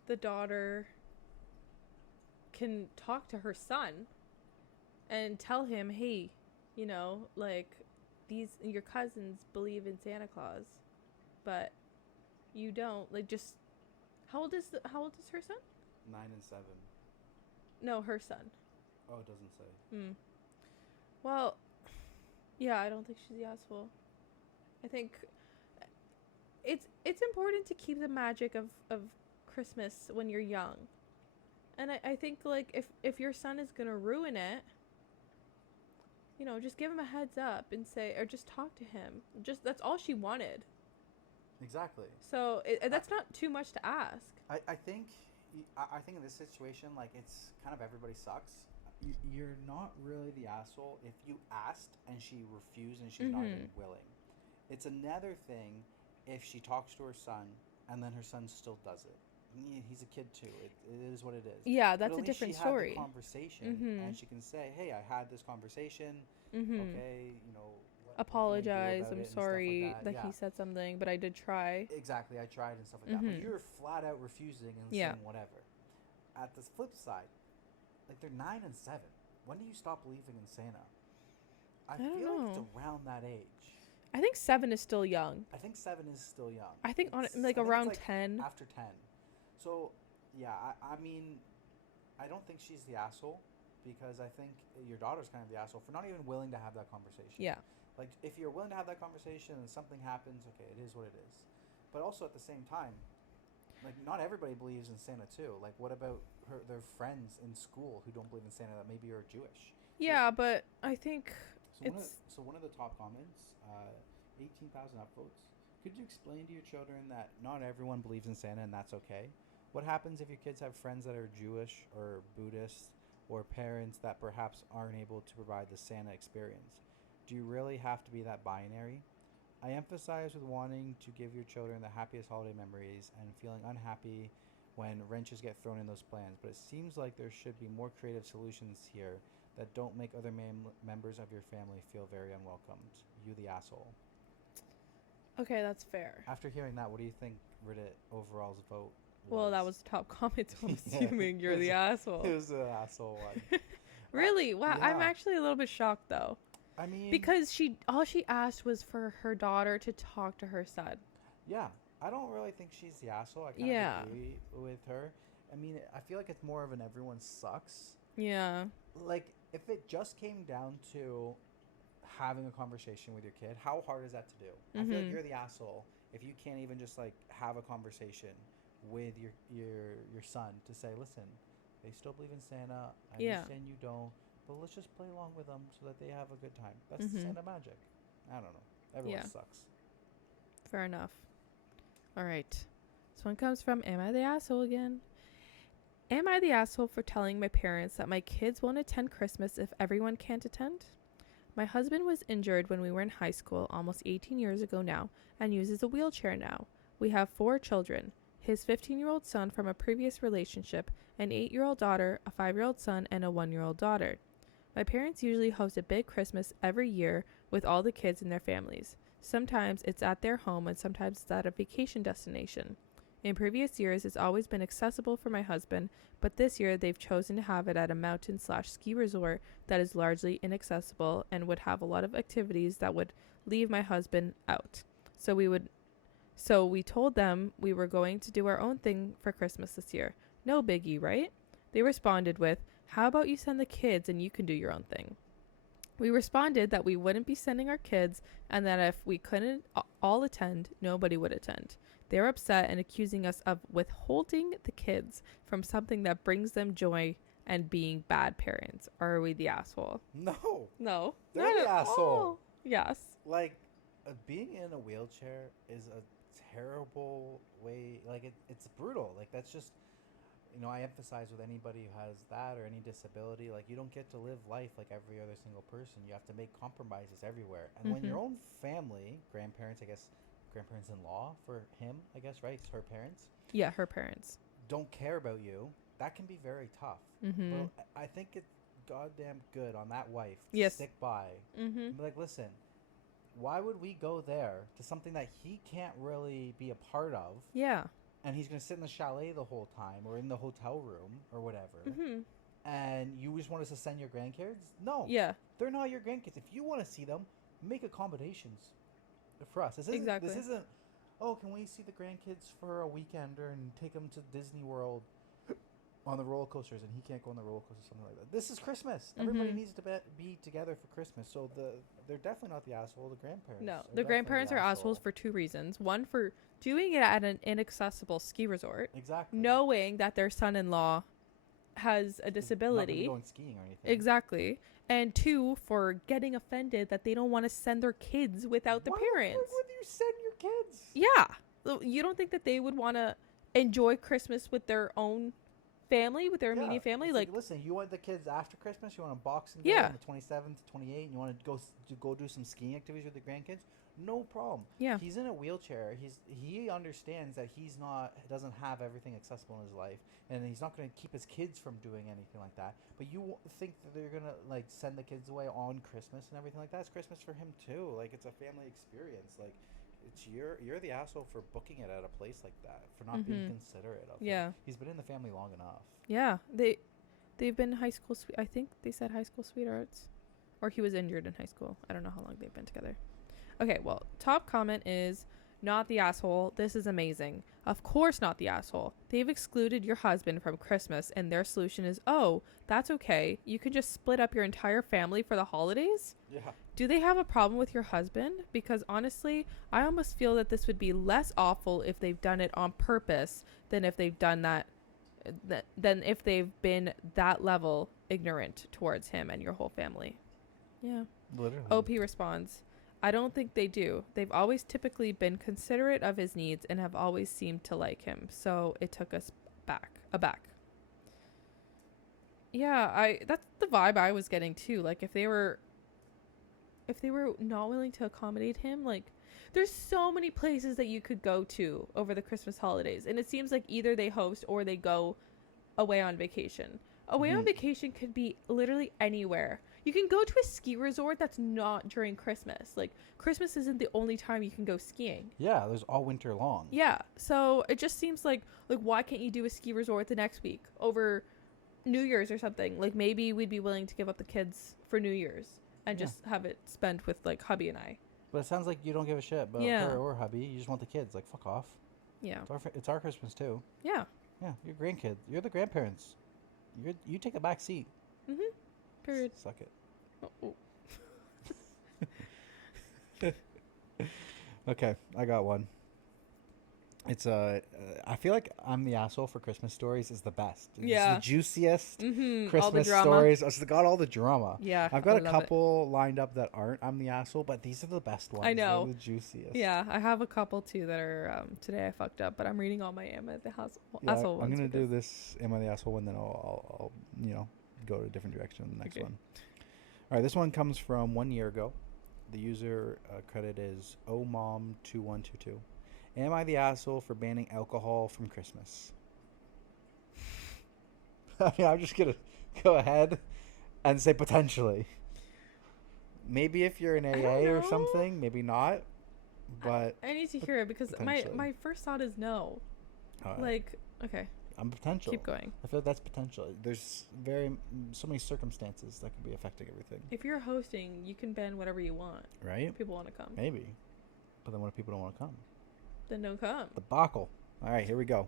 the daughter can talk to her son and tell him, hey, you know, like, your cousins believe in Santa Claus, but you don't. Like, just how old is her son? 9 and 7. No, her son. Oh, it doesn't say. Well, yeah, I don't think she's the asshole. I think it's important to keep the magic of Christmas when you're young. And I think, like, if your son is gonna ruin it, you know, just give him a heads up and say, or just talk to him. Just, that's all she wanted. Exactly. So that's not too much to ask. I think in this situation, like, it's kind of everybody sucks. You're not really the asshole if you asked and she refused and she's not even willing. It's another thing if she talks to her son and then her son still does it. He's a kid too. It is what it is. Yeah, that's a different story. Had the conversation, and she can say, "Hey, I had this conversation. Okay, you know, apologize. I'm sorry that he said something, but I did try." Exactly, I tried and stuff like that. But you're flat out refusing and saying whatever. At the flip side, like, they're 9 and 7. When do you stop believing in Santa? I feel like it's around that age. I think 7 is still young. I think 7 is still young. I think around 10. After 10. So, yeah, I mean, I don't think she's the asshole because I think your daughter's kind of the asshole for not even willing to have that conversation. Yeah. Like, if you're willing to have that conversation and something happens, okay, it is what it is. But also at the same time, like, not everybody believes in Santa too. Like, what about their friends in school who don't believe in Santa that maybe are Jewish? Yeah, but I think so one of the top comments, 18,000 upvotes. Could you explain to your children that not everyone believes in Santa and that's okay? What happens if your kids have friends that are Jewish or Buddhist or parents that perhaps aren't able to provide the Santa experience? Do you really have to be that binary? I emphasize with wanting to give your children the happiest holiday memories and feeling unhappy when wrenches get thrown in those plans, but it seems like there should be more creative solutions here that don't make other members of your family feel very unwelcomed. You the asshole. Okay, that's fair. After hearing that, what do you think Reddit overall's vote was? Well, that was the top comment, so I'm assuming you're the asshole. It was the asshole one. Really? Wow, yeah. I'm actually a little bit shocked, though. I mean... Because all she asked was for her daughter to talk to her son. Yeah. I don't really think she's the asshole. I kind of agree with her. I mean, I feel like it's more of an everyone sucks. Yeah. Like, if it just came down to having a conversation with your kid, how hard is that to do? I feel like you're the asshole if you can't even just, like, have a conversation with your son to say, listen, they still believe in Santa. I understand you don't, but let's just play along with them so that they have a good time. That's the Santa magic. I don't know. Everyone sucks. Fair enough. All right. This one comes from, am I the asshole again? Am I the asshole for telling my parents that my kids won't attend Christmas if everyone can't attend? My husband was injured when we were in high school almost 18 years ago now and uses a wheelchair now. We have 4 children. His 15-year-old son from a previous relationship, an 8-year-old daughter, a 5-year-old son, and a 1-year-old daughter. My parents usually host a big Christmas every year with all the kids and their families. Sometimes it's at their home and sometimes it's at a vacation destination. In previous years, it's always been accessible for my husband, but this year they've chosen to have it at a mountain/ski resort that is largely inaccessible and would have a lot of activities that would leave my husband out. So we told them we were going to do our own thing for Christmas this year. No biggie, right? They responded with, how about you send the kids and you can do your own thing? We responded that we wouldn't be sending our kids and that if we couldn't all attend, nobody would attend. They were upset and accusing us of withholding the kids from something that brings them joy and being bad parents. Are we the asshole? No. They're the asshole. All. Yes. Like, being in a wheelchair is a terrible way. Like, it's brutal. Like, that's just, I emphasize with anybody who has that or any disability, like, you don't get to live life like every other single person. You have to make compromises everywhere. And when your own family, grandparents, grandparents-in-law for him, I guess, right? It's her parents. Yeah, her parents. Don't care about you. That can be very tough. Well, I think it's goddamn good on that wife to stick by. And be like, listen, why would we go there to something that he can't really be a part of? Yeah. And he's going to sit in the chalet the whole time or in the hotel room or whatever. And you just want us to send your grandkids? No. Yeah. They're not your grandkids. If you want to see them, make accommodations for us. This isn't, can we see the grandkids for a weekend and take them to Disney World on the roller coasters and he can't go on the roller coaster, something like that. This is Christmas. Everybody needs to be together for Christmas. So they're definitely not the asshole. The grandparents. No, the grandparents are assholes for 2 reasons. One, for doing it at an inaccessible ski resort. Exactly. Knowing that their son-in-law has a disability. Not going skiing or anything. Exactly. And 2, for getting offended that they don't want to send their kids without the parents. Why would you send your kids? Yeah. You don't think that they would want to enjoy Christmas with their own family, with their immediate family? Like, listen, you want the kids after Christmas? You want a Boxing Day on the 27th to 28th? And you want to go do some skiing activities with the grandkids? No problem. Yeah. He's in a wheelchair. He understands that doesn't have everything accessible in his life, and he's not going to keep his kids from doing anything like that. But you think that they're going to like send the kids away on Christmas and everything like that? It's Christmas for him too. Like, it's a family experience. Like, it's you're the asshole for booking it at a place like that, for not being considerate of him. He's been in the family long enough. Yeah. They've been high school I think they said high school sweethearts, or he was injured in high school. I don't know how long they've been together. Okay, well, top comment is, not the asshole. This is amazing. Of course not the asshole. They've excluded your husband from Christmas, and their solution is, oh, that's okay. You can just split up your entire family for the holidays? Yeah. Do they have a problem with your husband? Because honestly, I almost feel that this would be less awful if they've done it on purpose than if they've done than if they've been that level ignorant towards him and your whole family. Yeah. Literally. OP responds, I don't think they do. They've always typically been considerate of his needs and have always seemed to like him. So it took us aback. Yeah, that's the vibe I was getting too. Like, if they were not willing to accommodate him, like, there's so many places that you could go to over the Christmas holidays, and it seems like either they host or they go away on vacation. Away on vacation could be literally anywhere. You can go to a ski resort that's not during Christmas. Like, Christmas isn't the only time you can go skiing. Yeah, there's all winter long. Yeah, so it just seems like why can't you do a ski resort the next week over New Year's or something? Like, maybe we'd be willing to give up the kids for New Year's and just have it spent with, like, hubby and I. But it sounds like you don't give a shit about her or hubby. You just want the kids. Like, fuck off. Yeah. It's our Christmas, too. Yeah. Yeah, you're grandkids. You're the grandparents. You take a back seat. Period. Suck it. Oh. Okay, I got one. It's I feel like I'm the asshole for Christmas stories is the best. It's Yeah. the juiciest All the Christmas drama. stories. It's got all the drama. Yeah, I've got I a love couple lined up that aren't I'm the asshole, but these are the best ones. I know. They're the juiciest. Yeah, I have a couple too that are today I fucked up, but I'm reading all my Am I the Yeah, asshole I'm ones. gonna do this. Am I the asshole one? Then I'll go to a different direction in the next one. All right, this one comes from 1 year ago. The user credit is omom2122. Am I the asshole for banning alcohol from Christmas? I mean, I'm just gonna go ahead and say potentially. Maybe if you're an AA or something, maybe not. But I need to hear it because my first thought is no. Okay. I'm potential. Keep going. I feel like that's potential. There's so many circumstances that could be affecting everything. If you're hosting, you can ban whatever you want. Right? People want to come. Maybe. But then what if people don't want to come? Then don't come. Debacle. All right, here we go.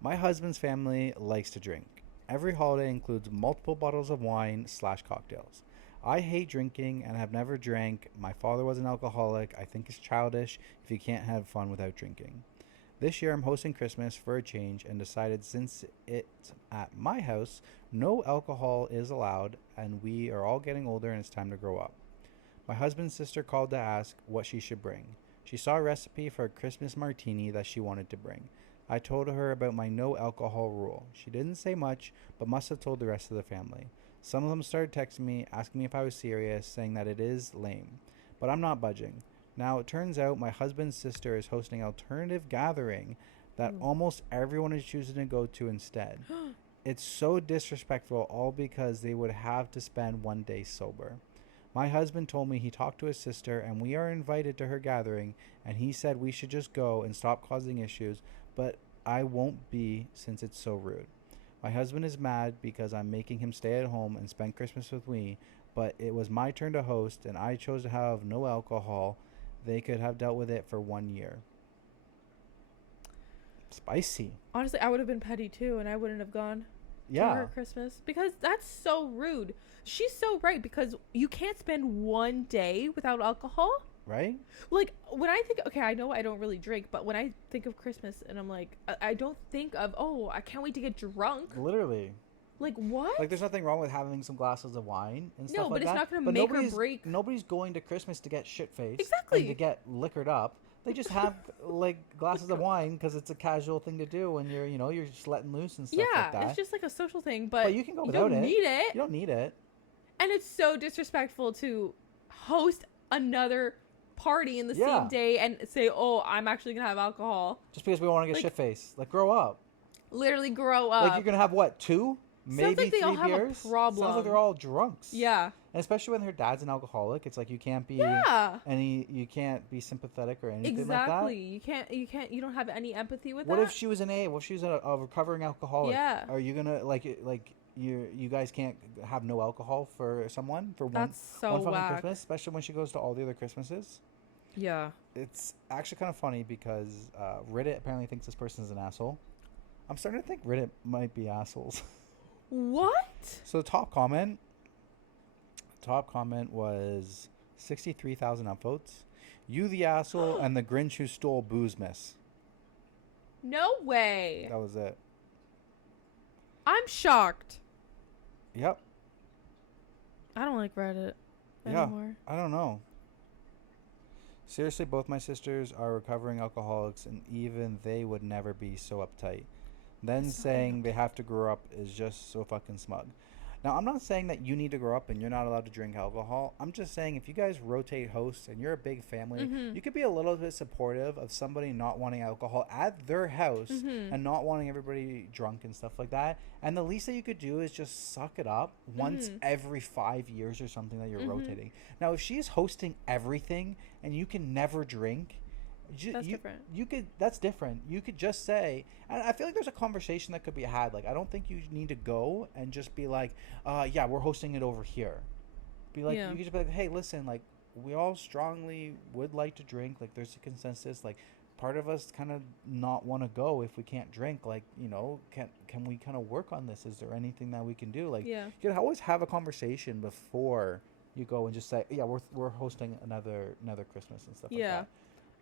My husband's family likes to drink. Every holiday includes multiple bottles of wine/cocktails. I hate drinking and have never drank. My father was an alcoholic. I think it's childish if you can't have fun without drinking. This year I'm hosting Christmas for a change and decided since it's at my house, no alcohol is allowed and we are all getting older and it's time to grow up. My husband's sister called to ask what she should bring. She saw a recipe for a Christmas martini that she wanted to bring. I told her about my no alcohol rule. She didn't say much, but must have told the rest of the family. Some of them started texting me, asking me if I was serious, saying that it is lame. But I'm not budging. Now, it turns out my husband's sister is hosting an alternative gathering that almost everyone is choosing to go to instead. It's so disrespectful, all because they would have to spend one day sober. My husband told me he talked to his sister and we are invited to her gathering, and he said we should just go and stop causing issues, but I won't be since it's so rude. My husband is mad because I'm making him stay at home and spend Christmas with me, but it was my turn to host and I chose to have no alcohol. They could have dealt with it for 1 year. Spicy. Honestly, I would have been petty too, and I wouldn't have gone to her Christmas because that's so rude. She's so right, because you can't spend 1 day without alcohol. Right? Like, when I think, okay, I know I don't really drink, but when I think of Christmas and I'm like, I don't think of, oh, I can't wait to get drunk. Literally. Like, what? Like, there's nothing wrong with having some glasses of wine and stuff No, like but it's that. not going to make or break. Nobody's going to Christmas to get shit-faced. Exactly. And to get liquored up. They just have, like, glasses of wine because it's a casual thing to do when you're just letting loose and stuff like that. Yeah, it's just like a social thing, but you can go without it. You don't need it. You don't need it. And it's so disrespectful to host another party in the same day and say, oh, I'm actually going to have alcohol. Just because we want to get shit-faced. Like, grow up. Literally grow up. Like, you're going to have, what, 2? Maybe Sounds like they 3 all have beers? a problem. Sounds like they're all drunks. Yeah. And especially when her dad's an alcoholic, it's like you can't be you can't be sympathetic or anything like that. Exactly. You don't have any empathy with that. What if she was an A? What if she was a recovering alcoholic? Yeah. Are you gonna you guys can't have no alcohol for someone for one fucking Christmas, especially when she goes to all the other Christmases? Yeah. It's actually kind of funny because Reddit apparently thinks this person is an asshole. I'm starting to think Reddit might be assholes. What? So the top comment was 63,000 upvotes. You the asshole and the Grinch who stole booze miss. No way. That was it. I'm shocked. Yep. I don't like Reddit anymore. I don't know. Seriously, both my sisters are recovering alcoholics and even they would never be so uptight. Then saying they have to grow up is just so fucking smug. Now, I'm not saying that you need to grow up and you're not allowed to drink alcohol. I'm just saying if you guys rotate hosts and you're a big family, you could be a little bit supportive of somebody not wanting alcohol at their house and not wanting everybody drunk and stuff like that. And the least that you could do is just suck it up once every 5 years or something that you're rotating. Now, if she's hosting everything and you can never drink, that's different. That's different. You could just say, and I feel like there's a conversation that could be had. Like, I don't think you need to go and just be like, yeah, we're hosting it over here. Be like, you could just be like, hey, listen, like, we all strongly would like to drink. Like, there's a consensus. Like, part of us kind of not want to go if we can't drink. Like, can we kind of work on this? Is there anything that we can do? Like, you can always have a conversation before you go and just say, yeah, we're hosting another Christmas and stuff like that.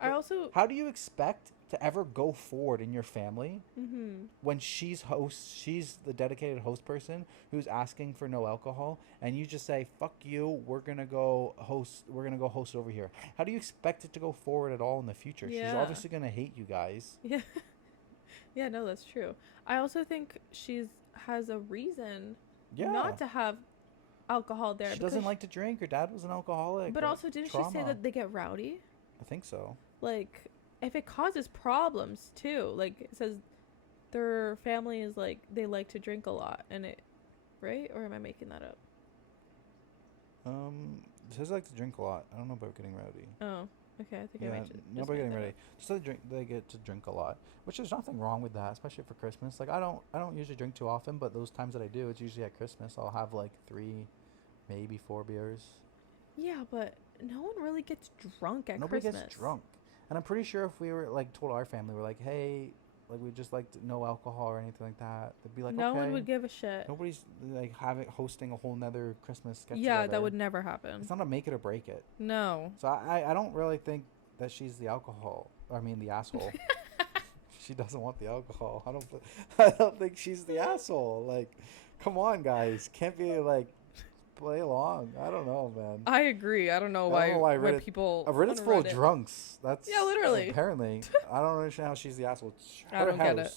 I also. How do you expect to ever go forward in your family when she's the dedicated host person who's asking for no alcohol, and you just say, fuck you, we're gonna go host over here? How do you expect it to go forward at all in the future? Yeah. She's obviously gonna hate you guys. Yeah. Yeah, no, that's true. I also think has a reason not to have alcohol there. She doesn't like to drink. Her dad was an alcoholic. But also, didn't she say that they get rowdy? I think so. Like, if it causes problems too, like it says their family is like they like to drink a lot, and it, right? Or am I making that up? It says they like to drink a lot. I don't know about getting rowdy. Oh, okay. I think I mentioned. Nobody getting ready. Just they get to drink a lot, which there's nothing wrong with that, especially for Christmas. Like I don't usually drink too often, but those times that I do, it's usually at Christmas. I'll have like 3, maybe 4 beers. Yeah, but no one really gets drunk at Christmas. Nobody gets drunk. And I'm pretty sure if we were like told our family, we're like, hey, like we just like no alcohol or anything like that, they'd be like, no okay. one would give a shit. Nobody's like hosting a whole nother Christmas get Yeah, together. that would never happen. It's not a make it or break it. No. So I don't really think that she's the the asshole. She doesn't want the alcohol. I don't think she's the asshole. Like, come on, guys, can't be like. Play along. I don't know, man. I agree. I don't know why people. Reddit's full of drunks. That's literally. Apparently, I don't understand how she's the asshole. I don't get it.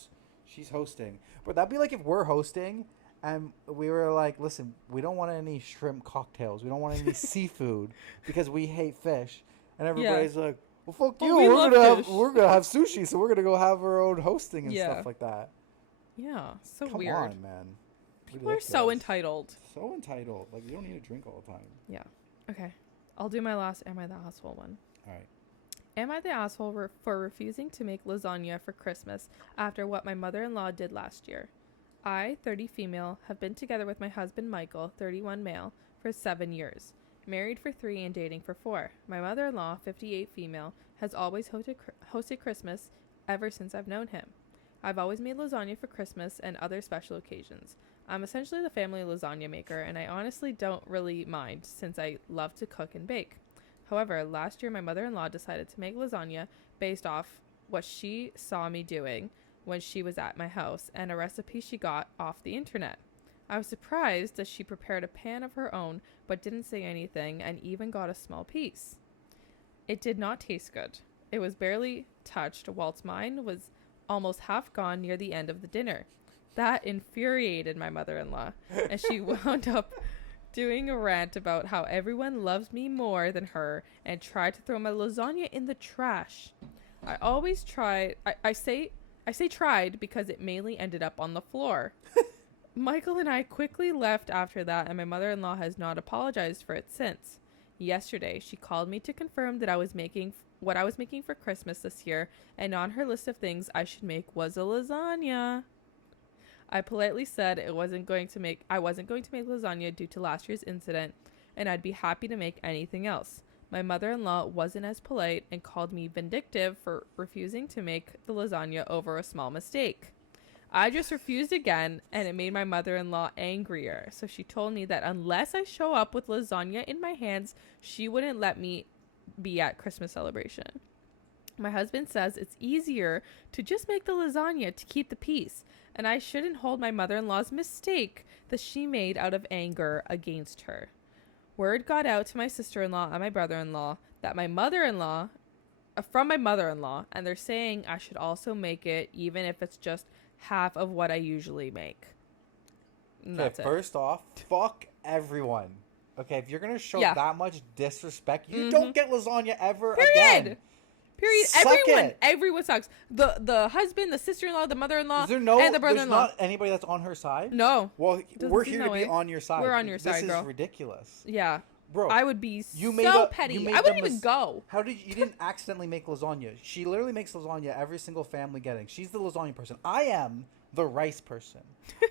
She's hosting, but that'd be like if we're hosting and we were like, listen, we don't want any shrimp cocktails. We don't want any seafood because we hate fish, and everybody's like, well, fuck you. We're gonna have sushi, so we're gonna go have our own hosting and stuff like that. Yeah, so Come weird. Come on, man. People are so entitled. So entitled. Like, you don't need to drink all the time. Yeah. Okay. I'll do my last Am I the Asshole one. All right. Am I the asshole for refusing to make lasagna for Christmas after what my mother-in-law did last year? I, 30 female, have been together with my husband Michael, 31 male, for 7 years. Married for 3 and dating for 4. My mother-in-law, 58 female, has always hosted Christmas ever since I've known him. I've always made lasagna for Christmas and other special occasions. I'm essentially the family lasagna maker, and I honestly don't really mind since I love to cook and bake. However, last year my mother-in-law decided to make lasagna based off what she saw me doing when she was at my house and a recipe she got off the internet. I was surprised that she prepared a pan of her own but didn't say anything and even got a small piece. It did not taste good. It was barely touched, whilst mine was almost half gone near the end of the dinner. That infuriated my mother-in-law, and she wound up doing a rant about how everyone loves me more than her and tried to throw my lasagna in the trash. I always tried. I say tried because it mainly ended up on the floor. Michael and I quickly left after that, and my mother-in-law has not apologized for it since. Yesterday, she called me to confirm that what I was making for Christmas this year, and on her list of things I should make was a lasagna. I politely said I wasn't going to make lasagna due to last year's incident, and I'd be happy to make anything else. My mother-in-law wasn't as polite and called me vindictive for refusing to make the lasagna over a small mistake. I just refused again, and it made my mother-in-law angrier. So she told me that unless I show up with lasagna in my hands, she wouldn't let me be at Christmas celebration. My husband says it's easier to just make the lasagna to keep the peace, and I shouldn't hold my mother-in-law's mistake that she made out of anger against her. Word got out to my sister-in-law and my brother-in-law that from my mother-in-law, and they're saying I should also make it even if it's just half of what I usually make. Okay, first off, fuck everyone. Okay, if you're going to show that much disrespect, you don't get lasagna ever again. Period. Everyone sucks. The husband, the sister-in-law, the mother-in-law, and the brother-in-law. There's not anybody that's on her side? No. Well, we're here to be on your side. We're on your side, girl. This is ridiculous. Yeah. Bro, I would be petty. I wouldn't even go. You didn't accidentally make lasagna. She literally makes lasagna every single family getting. She's the lasagna person. I am the rice person.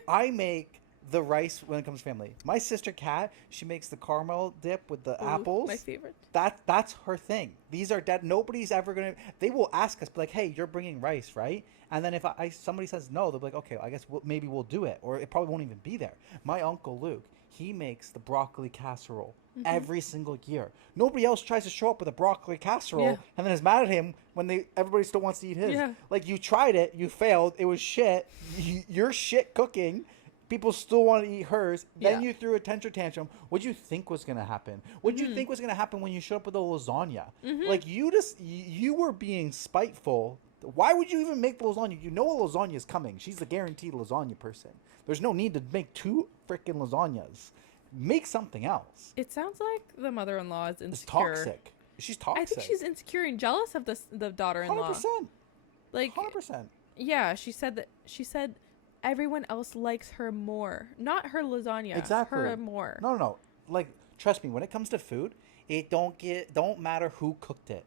I make the rice when it comes to family. My sister Kat, she makes the caramel dip with the apples. My favorite. That's her thing. These are dead. Nobody's ever gonna. They will ask us, like, "Hey, you're bringing rice, right?" And then if somebody says no, they'll be like, "Okay, I guess maybe we'll do it," or it probably won't even be there. My uncle Luke, He makes the broccoli casserole every single year. Nobody else tries to show up with a broccoli casserole and then is mad at him when everybody still wants to eat his. Yeah. Like, you tried it, you failed, it was shit. You're shit cooking. People still want to eat hers. Then you threw a tantrum. What did you think was going to happen? What did you think was going to happen when you showed up with a lasagna? Like, you were being spiteful. Why would you even make the lasagna? You know a lasagna is coming. She's the guaranteed lasagna person. There's no need to make 2 freaking lasagnas. Make something else. It sounds like the mother-in-law is insecure. It's toxic. She's toxic. I think she's insecure and jealous of the daughter-in-law. 100%. Like 100%. Yeah, she said everyone else likes her more. Not her lasagna. Exactly. Her more. No. Like, trust me, when it comes to food, it don't matter who cooked it.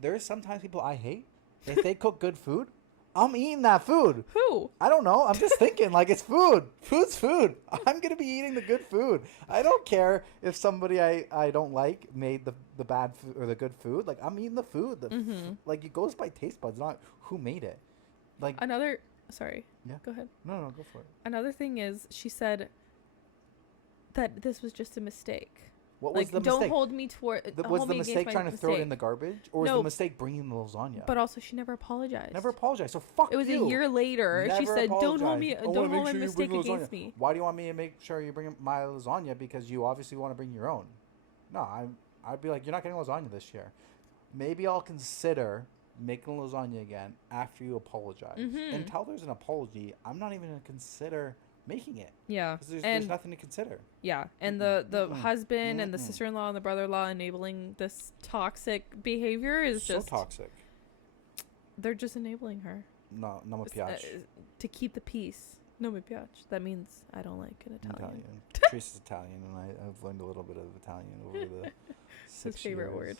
There's sometimes people I hate. If they cook good food, I'm eating that food. Who? I don't know. I'm just thinking, like, it's food. Food's food. I'm going to be eating the good food. I don't care if somebody I don't like made the bad food or the good food. Like, I'm eating the food. Like, it goes by taste buds, not who made it. Like, Sorry. Yeah. Go ahead. No, go for it. Another thing is, she said that this was just a mistake. What was the don't mistake? hold me toward. Was the mistake trying to throw it in the garbage, or was the mistake bringing the lasagna? But also, she never apologized. Never apologized. So fuck you. It was a year later. She said, "Don't hold my sure mistake against me." Why do you want me to make sure you bring my lasagna? Because you obviously want to bring your own. No, I'd be like, you're not getting lasagna this year. Maybe I'll consider making lasagna again after you apologize. Until there's an apology, I'm not even going to consider making it. Yeah. Because there's nothing to consider. Yeah. And the husband and the sister-in-law and the brother-in-law enabling this toxic behavior is so just... toxic. They're just enabling her. No mi piace. To keep the peace. No mi piace. That means I don't like an Italian. Teresa's Italian, and I've learned a little bit of Italian over the 6 His favorite years. word.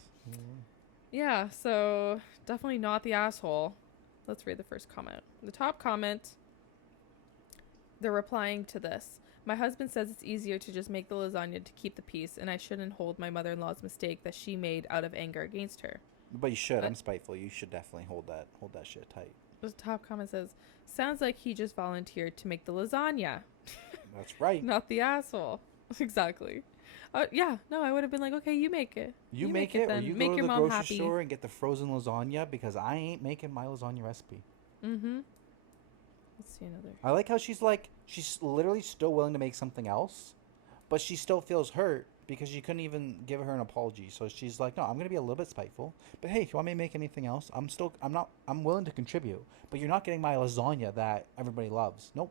Yeah, so definitely not the asshole. Let's read the first comment. The top comment, they're replying to this. My husband says it's easier to just make the lasagna to keep the peace, and I shouldn't hold my mother-in-law's mistake that she made out of anger against her. But you should. I'm spiteful. You should definitely hold that shit tight. The top comment says, sounds like he just volunteered to make the lasagna. That's right. Not the asshole. Exactly. Yeah, no, I would have been like, okay, you make it. You make it, then. or you make go to your the mom grocery happy. store and get the frozen lasagna, because I ain't making my lasagna recipe. Let's see another. I like how she's literally still willing to make something else, but she still feels hurt because you couldn't even give her an apology. So she's like, no, I'm going to be a little bit spiteful, but hey, if you want me to make anything else, I'm willing to contribute, but you're not getting my lasagna that everybody loves. Nope.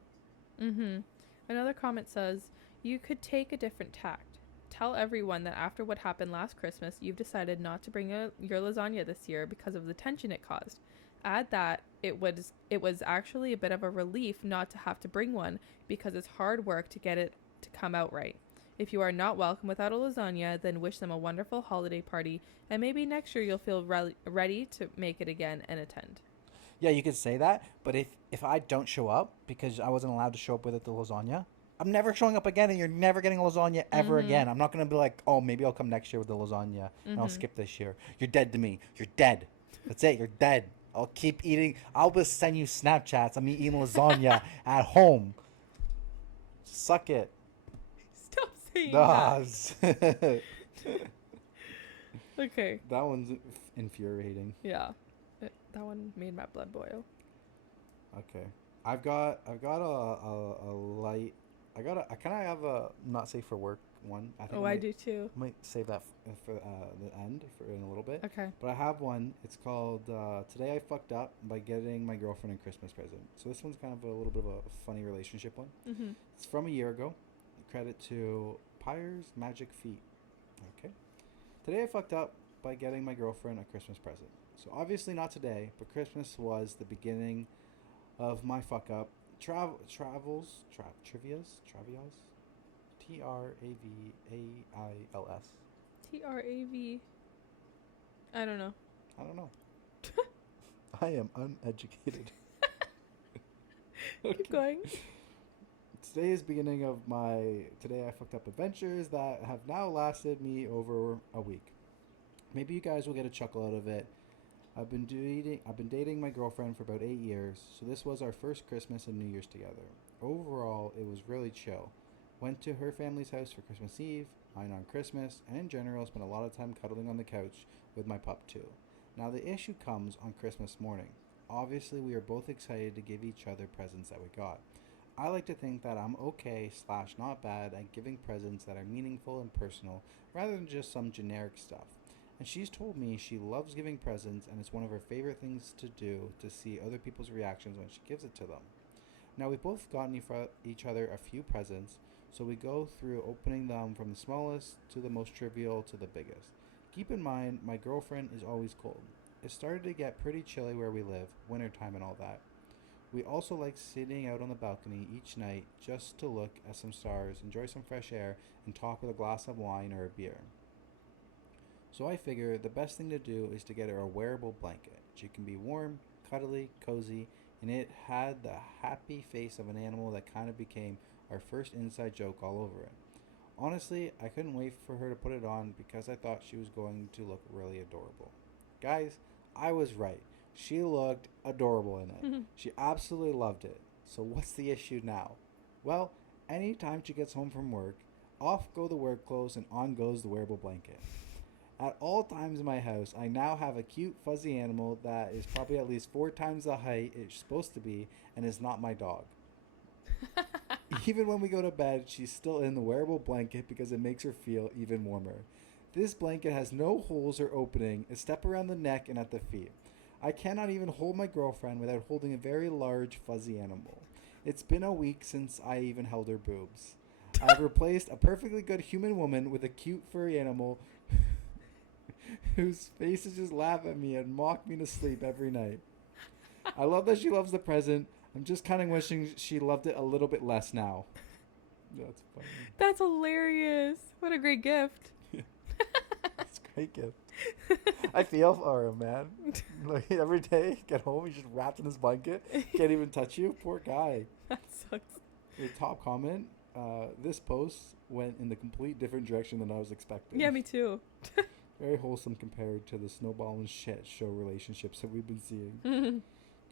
Another comment says, you could take a different tact. Tell everyone that after what happened last Christmas, you've decided not to bring your lasagna this year because of the tension it caused. Add that it was actually a bit of a relief not to have to bring one because it's hard work to get it to come out right. If you are not welcome without a lasagna, then wish them a wonderful holiday party, and maybe next year you'll feel ready to make it again and attend. Yeah, you could say that, but if I don't show up because I wasn't allowed to show up with the lasagna, I'm never showing up again, and you're never getting a lasagna ever again. I'm not going to be like, oh, maybe I'll come next year with the lasagna, and I'll skip this year. You're dead to me. You're dead. That's it. You're dead. I'll keep eating. I'll just send you Snapchats. I'm eating lasagna at home. Suck it. Stop saying that. Okay. That one's infuriating. Yeah. That one made my blood boil. Okay. I've got a light. I kind of have a not safe for work one. I do too. I might save that for the end in a little bit. Okay. But I have one. It's called Today I Fucked Up by Getting My Girlfriend a Christmas Present. So this one's kind of a little bit of a funny relationship one. It's from a year ago. Credit to Pyre's Magic Feet. Okay. Today I fucked up by getting my girlfriend a Christmas present. So obviously not today, but Christmas was the beginning of my fuck up. Trivias? Travails? TRAV. I don't know. I am uneducated. Keep going. Today is beginning of my Today I Fucked Up adventures that have now lasted me over a week. Maybe you guys will get a chuckle out of it. I've been dating my girlfriend for about 8 years, so this was our first Christmas and New Year's together. Overall, it was really chill. Went to her family's house for Christmas Eve, mine on Christmas, and in general spent a lot of time cuddling on the couch with my pup too. Now the issue comes on Christmas morning. Obviously we are both excited to give each other presents that we got. I like to think that I'm okay / not bad at giving presents that are meaningful and personal rather than just some generic stuff. And she's told me she loves giving presents and it's one of her favorite things to do to see other people's reactions when she gives it to them. Now we've both gotten each other a few presents, so we go through opening them from the smallest to the most trivial to the biggest. Keep in mind, my girlfriend is always cold. It started to get pretty chilly where we live, wintertime and all that. We also like sitting out on the balcony each night just to look at some stars, enjoy some fresh air, and talk with a glass of wine or a beer. So I figure the best thing to do is to get her a wearable blanket. She can be warm, cuddly, cozy, and it had the happy face of an animal that kind of became our first inside joke all over it. Honestly, I couldn't wait for her to put it on because I thought she was going to look really adorable. Guys, I was right. She looked adorable in it. She absolutely loved it. So what's the issue now? Well, anytime she gets home from work, off go the work clothes and on goes the wearable blanket. At all times in my house, I now have a cute fuzzy animal that is probably at least 4 times the height it's supposed to be and is not my dog. Even when we go to bed, she's still in the wearable blanket because it makes her feel even warmer. This blanket has no holes or opening, a step around the neck and at the feet. I cannot even hold my girlfriend without holding a very large fuzzy animal. It's been a week since I even held her boobs. I've replaced a perfectly good human woman with a cute furry animal whose faces just laugh at me and mock me to sleep every night. I love that she loves the present. I'm just kind of wishing she loved it a little bit less now. That's funny. That's hilarious. What a great gift. That's a great gift. I feel for him, man. Like every day, get home, he's just wrapped in his blanket. Can't even touch you. Poor guy. That sucks. Your top comment, this post went in the complete different direction than I was expecting. Yeah, me too. Very wholesome compared to the snowball and shit show relationships that we've been seeing.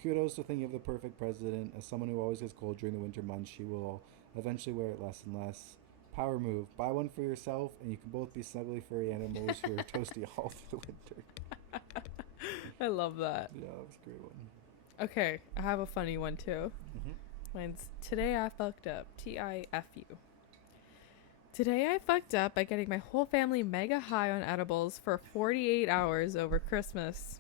Kudos to thinking of the perfect president. As someone who always gets cold during the winter months, she will eventually wear it less and less. Power move. Buy one for yourself, and you can both be snuggly furry animals who are toasty all through the winter. I love that. Yeah, that was a great one. Okay, I have a funny one too. Mine's today I fucked up. TIFU. Today I fucked up by getting my whole family mega high on edibles for 48 hours over Christmas.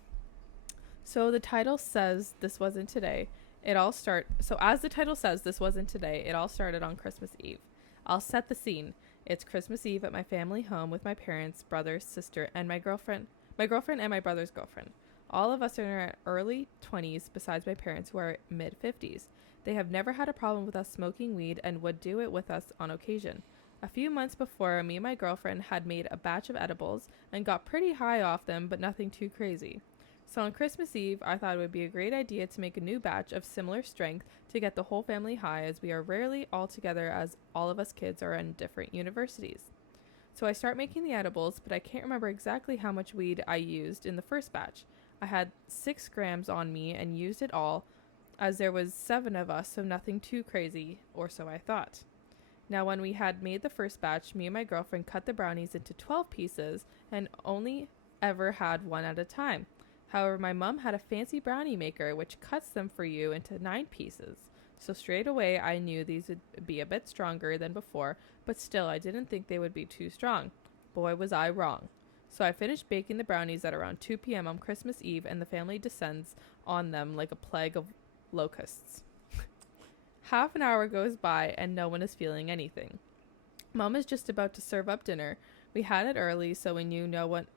So the title says this wasn't today. So as the title says this wasn't today, it all started on Christmas Eve. I'll set the scene. It's Christmas Eve at my family home with my parents, brother, sister, and my girlfriend and my brother's girlfriend. All of us are in our early 20s besides my parents who are mid 50s. They have never had a problem with us smoking weed and would do it with us on occasion. A few months before, me and my girlfriend had made a batch of edibles and got pretty high off them, but nothing too crazy. So on Christmas Eve, I thought it would be a great idea to make a new batch of similar strength to get the whole family high, as we are rarely all together as all of us kids are in different universities. So I start making the edibles, but I can't remember exactly how much weed I used in the first batch. I had 6 grams on me and used it all, as there was 7 of us, so nothing too crazy, or so I thought. Now when we had made the first batch, me and my girlfriend cut the brownies into 12 pieces and only ever had one at a time. However, my mom had a fancy brownie maker which cuts them for you into 9 pieces. So straight away I knew these would be a bit stronger than before, but still I didn't think they would be too strong. Boy, was I wrong. So I finished baking the brownies at around 2 p.m. on Christmas Eve, and the family descends on them like a plague of locusts. Half an hour goes by and no one is feeling anything. Mom is just about to serve up dinner. We had it early so we knew no one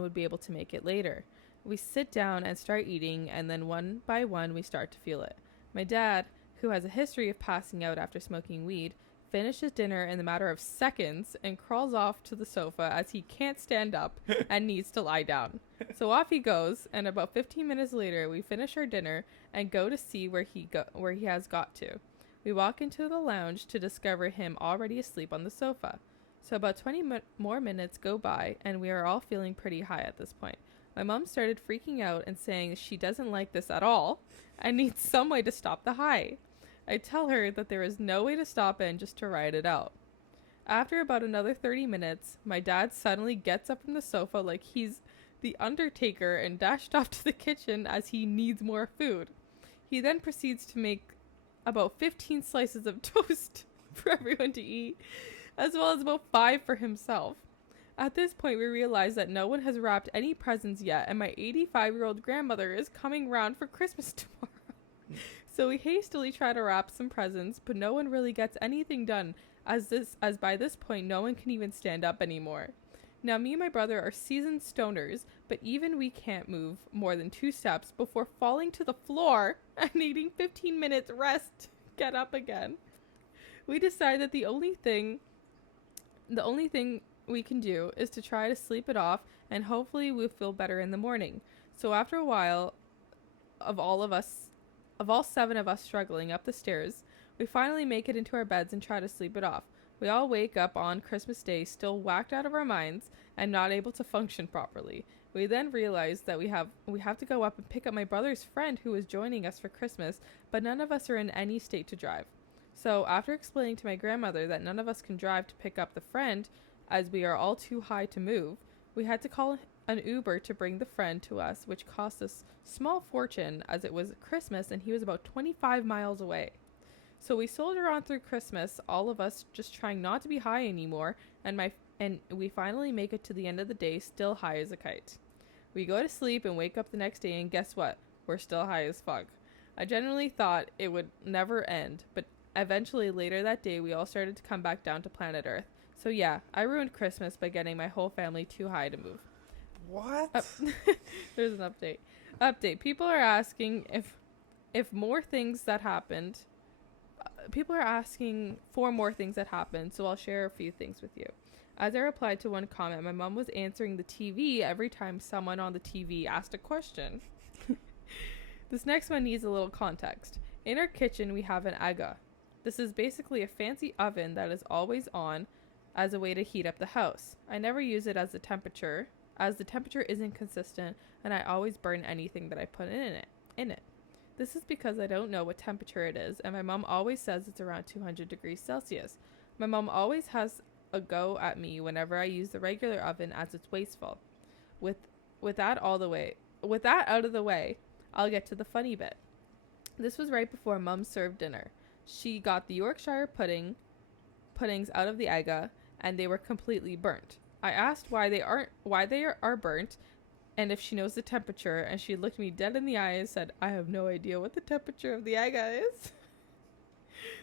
would be able to make it later. We sit down and start eating, and then one by one we start to feel it. My dad, who has a history of passing out after smoking weed, finishes dinner in the matter of seconds and crawls off to the sofa as he can't stand up and needs to lie down. So off he goes, and about 15 minutes later we finish our dinner and go to see where he has got to. We walk into the lounge to discover him already asleep on the sofa. So about 20 more minutes go by, and we are all feeling pretty high at this point. My mom started freaking out and saying she doesn't like this at all and needs some way to stop the high. I tell her that there is no way to stop it and just to ride it out. After about another 30 minutes, my dad suddenly gets up from the sofa like he's the Undertaker and dashed off to the kitchen as he needs more food. He then proceeds to make about 15 slices of toast for everyone to eat, as well as about 5 for himself. At this point, we realize that no one has wrapped any presents yet, and my 85-year-old grandmother is coming round for Christmas tomorrow. So we hastily try to wrap some presents, but no one really gets anything done, as by this point no one can even stand up anymore. Now me and my brother are seasoned stoners, but even we can't move more than 2 steps before falling to the floor and needing 15 minutes rest to get up again. We decide that the only thing we can do is to try to sleep it off, and hopefully we'll feel better in the morning. So after a while of all 7 of us struggling up the stairs, we finally make it into our beds and try to sleep it off. We all wake up on Christmas Day still whacked out of our minds and not able to function properly. We then realize that we have to go up and pick up my brother's friend who is joining us for Christmas, but none of us are in any state to drive. So after explaining to my grandmother that none of us can drive to pick up the friend as we are all too high to move, we had to call an Uber to bring the friend to us, which cost us small fortune as it was Christmas and he was about 25 miles away. So we soldier on through Christmas, all of us just trying not to be high anymore, and we finally make it to the end of the day still high as a kite. We go to sleep and wake up the next day, and guess what? We're still high as fuck. I genuinely thought it would never end, but eventually later that day we all started to come back down to planet Earth. So yeah, I ruined Christmas by getting my whole family too high to move. What? There's an update. People are asking if more things that happened. People are asking for more things that happened, so I'll share a few things with you. As I replied to one comment, my mom was answering the TV every time someone on the TV asked a question. This next one needs a little context. In our kitchen, we have an AITA. This is basically a fancy oven that is always on as a way to heat up the house. I never use it as the temperature isn't consistent, and I always burn anything that I put in it. This is because I don't know what temperature it is, and my mom always says it's around 200 degrees Celsius. My mom always has a go at me whenever I use the regular oven as it's wasteful. With that out of the way, I'll get to the funny bit. This was right before Mom served dinner. She got the Yorkshire puddings out of the AITA, and they were completely burnt. I asked why they are burnt, and if she knows the temperature, and she looked me dead in the eye and said, "I have no idea what the temperature of the AITA is."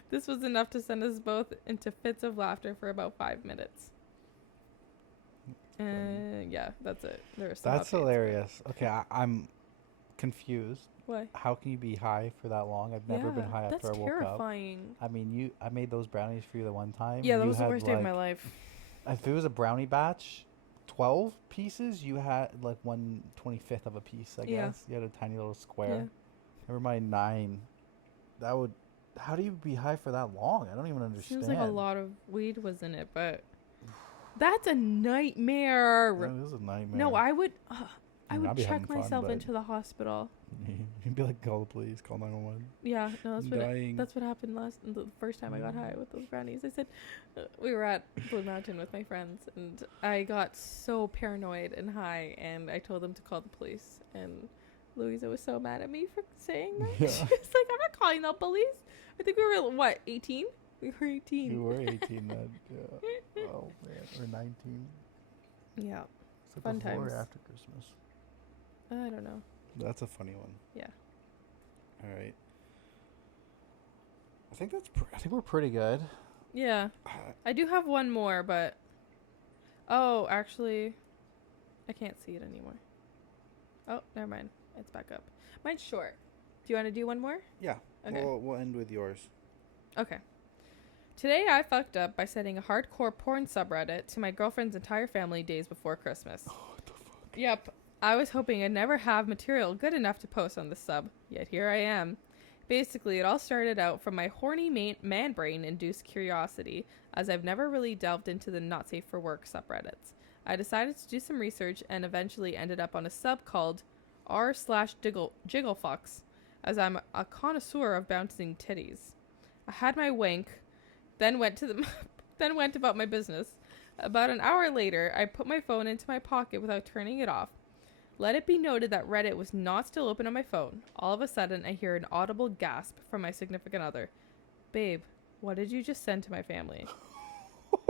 This was enough to send us both into fits of laughter for about 5 minutes. Yeah, that's it. That's hilarious. Okay, I'm confused. Why? How can you be high for that long? I've never been high after I woke terrifying. up. I mean, I made those brownies for you the one time. Yeah, that was the worst day of my life. If it was a brownie batch, 12 pieces, you had like 1/25 of a piece, I guess. You had a tiny little square. Yeah. Never mind 9. How do you be high for that long? I don't even understand. Seems like a lot of weed was in it, but that's a nightmare. That is a nightmare. No, I would check myself into the hospital. You'd be like, call the police, call 911. Yeah, no, that's what happened the first time I got high with those brownies. I said, we were at Blue Mountain with my friends, and I got so paranoid and high, and I told them to call the police, and Louisa was so mad at me for saying that. Yeah. She was like, I'm not calling the police. I think we were, what, 18? We were 18. You were 18 then. Yeah. Oh, man. Or 19. Yeah. So Fun before times. or after Christmas? I don't know. That's a funny one. Yeah. All right. I think we're pretty good. Yeah. I do have one more, but... Oh, actually... I can't see it anymore. Oh, never mind. It's back up. Mine's short. Do you want to do one more? Yeah. Okay. We'll end with yours. Okay. Today I fucked up by sending a hardcore porn subreddit to my girlfriend's entire family days before Christmas. Oh, what the fuck? Yep. I was hoping I'd never have material good enough to post on the sub, yet here I am. Basically, it all started out from my horny man brain induced curiosity, as I've never really delved into the not safe for work subreddits. I decided to do some research and eventually ended up on a sub called r/jigglefucks, as I'm a connoisseur of bouncing titties. I had my wank, then went to the then went about my business. About an hour later, I put my phone into my pocket without turning it off. Let it be noted that Reddit was not still open on my phone. All of a sudden, I hear an audible gasp from my significant other. Babe, what did you just send to my family?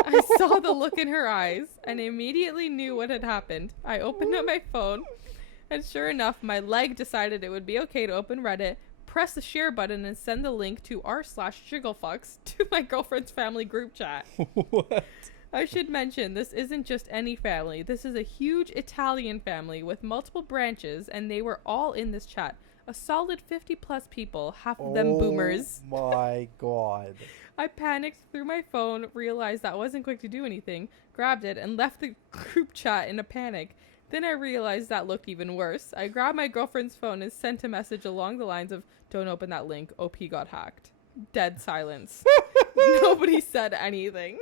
I saw the look in her eyes and immediately knew what had happened. I opened up my phone, and sure enough, my leg decided it would be okay to open Reddit, press the share button, and send the link to r/jigglefucks to my girlfriend's family group chat. What? I should mention, this isn't just any family. This is a huge Italian family with multiple branches, and they were all in this chat. A solid 50 plus people, half of them boomers. Oh my god. I panicked, threw my phone, realized that wasn't quick to do anything, grabbed it, and left the group chat in a panic. Then I realized that looked even worse. I grabbed my girlfriend's phone and sent a message along the lines of, "Don't open that link, OP got hacked." Dead silence. Nobody said anything.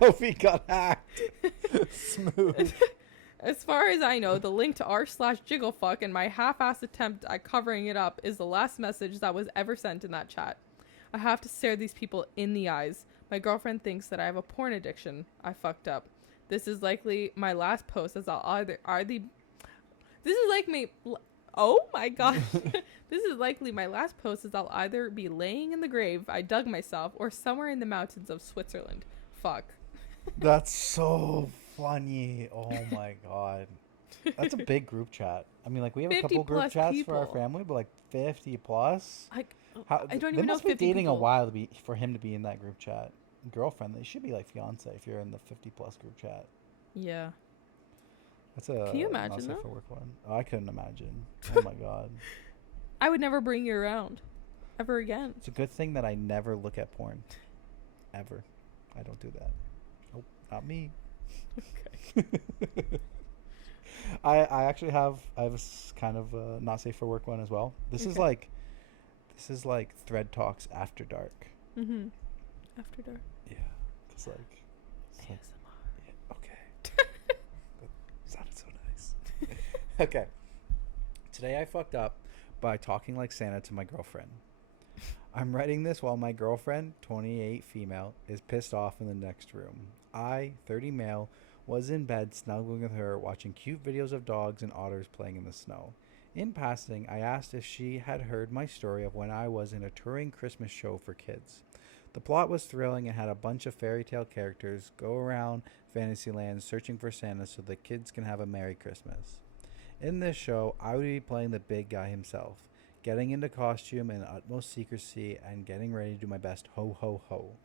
OP got hacked. Smooth. As far as I know, the link to r/jigglefuck and my half-assed attempt at covering it up is the last message that was ever sent in that chat. I have to stare these people in the eyes. My girlfriend thinks that I have a porn addiction. I fucked up. This is likely my last post as oh my god. This is likely my last post as I'll either be laying in the grave I dug myself or somewhere in the mountains of Switzerland. Fuck. That's so funny. Oh my god. That's a big group chat. I mean, like, we have a couple group chats for our family, but like 50 plus. I don't even know if 50 They must be dating people. a while for him to be in that group chat. Girlfriend, they should be like fiance if you're in the 50 plus group chat. Yeah. That's a Can you imagine not safe though? for work one. Oh, I couldn't imagine. Oh my god. I would never bring you around. Ever again. It's a good thing that I never look at porn. Ever. I don't do that. Nope, not me. Okay. I actually have kind of a not safe for work one as well. This is like ThreadTalk's After Dark. Mm-hmm. After dark. Yeah, it's like ASMR. yeah, okay. That sounded so nice. Okay. Today I fucked up by talking like Santa to my girlfriend. I'm writing this while my girlfriend, 28 female, is pissed off in the next room. I, 30 male, was in bed snuggling with her, watching cute videos of dogs and otters playing in the snow. In passing, I asked if she had heard my story of when I was in a touring Christmas show for kids. The plot was thrilling and had a bunch of fairy tale characters go around Fantasyland searching for Santa so the kids can have a Merry Christmas. In this show, I would be playing the big guy himself, getting into costume in utmost secrecy and getting ready to do my best ho ho ho.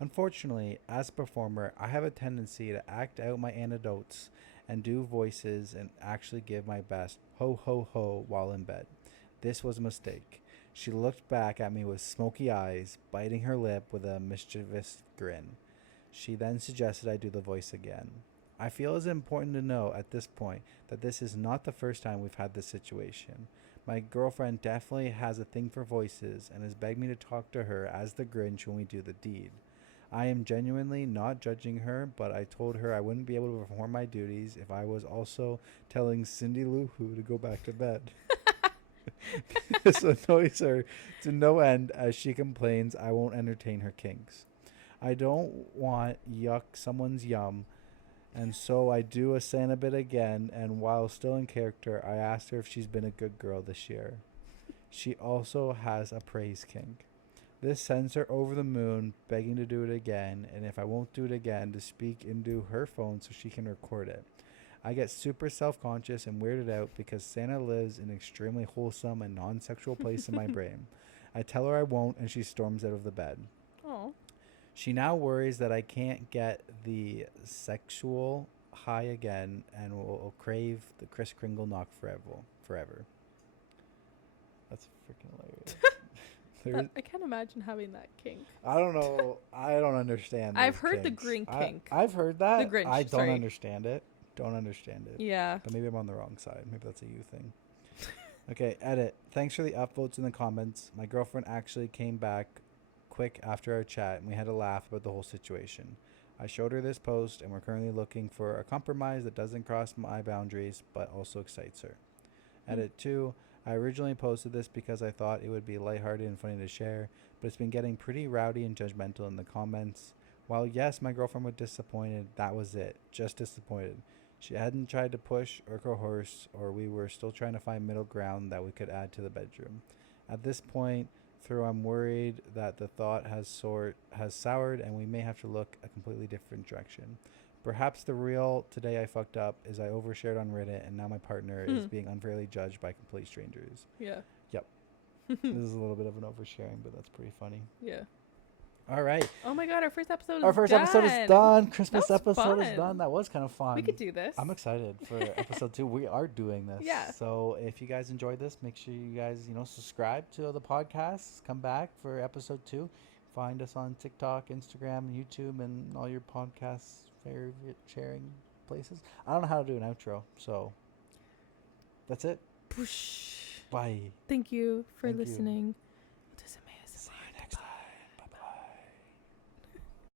Unfortunately, as a performer, I have a tendency to act out my anecdotes and do voices and actually give my best ho ho ho while in bed. This was a mistake. She looked back at me with smoky eyes, biting her lip with a mischievous grin. She then suggested I do the voice again. I feel it's important to know at this point that this is not the first time we've had this situation. My girlfriend definitely has a thing for voices and has begged me to talk to her as the Grinch when we do the deed. I am genuinely not judging her, but I told her I wouldn't be able to perform my duties if I was also telling Cindy Lou Who to go back to bed. This annoys her to no end as she complains I won't entertain her kinks. I don't want yuck someone's yum, and so I do a Santa bit again, and while still in character, I asked her if she's been a good girl this year. She also has a praise kink. This sends her over the moon, begging to do it again, and if I won't do it again, to speak into her phone so she can record it. I get super self-conscious and weirded out because Santa lives in an extremely wholesome and non-sexual place in my brain. I tell her I won't, and she storms out of the bed. Oh. She now worries that I can't get the sexual high again and will crave the Kris Kringle knock forever. That's freaking hilarious. I can't imagine having that kink. I don't know. I don't understand. I've those heard the kinks. Grin kink. I've heard that. The Grinch, I don't sorry. understand it. Don't understand it. Yeah. But maybe I'm on the wrong side. Maybe that's a you thing. Okay, edit. Thanks for the upvotes in the comments. My girlfriend actually came back quick after our chat, and we had a laugh about the whole situation. I showed her this post, and we're currently looking for a compromise that doesn't cross my boundaries, but also excites her. Edit 2. I originally posted this because I thought it would be lighthearted and funny to share, but it's been getting pretty rowdy and judgmental in the comments. While yes, my girlfriend was disappointed, that was it. Just disappointed. She hadn't tried to push or coerce, or we were still trying to find middle ground that we could add to the bedroom. At this point, through I'm worried that the thought has soured and we may have to look a completely different direction. Perhaps the real today I fucked up is I overshared on Reddit and now my partner is being unfairly judged by complete strangers. Yeah. Yep. This is a little bit of an oversharing, but that's pretty funny. Yeah. All right. Oh my god, our first episode is done. Our first episode is done. Christmas episode is fun. done. That was kind of fun. We could do this. I'm excited for episode 2. We are doing this. Yeah. So if you guys enjoyed this, make sure you guys, subscribe to the podcast. Come back for episode 2. Find us on TikTok, Instagram, YouTube, and all your podcast favorite sharing places. I don't know how to do an outro, so that's it. Push. Bye. Thank you for Thank you. listening.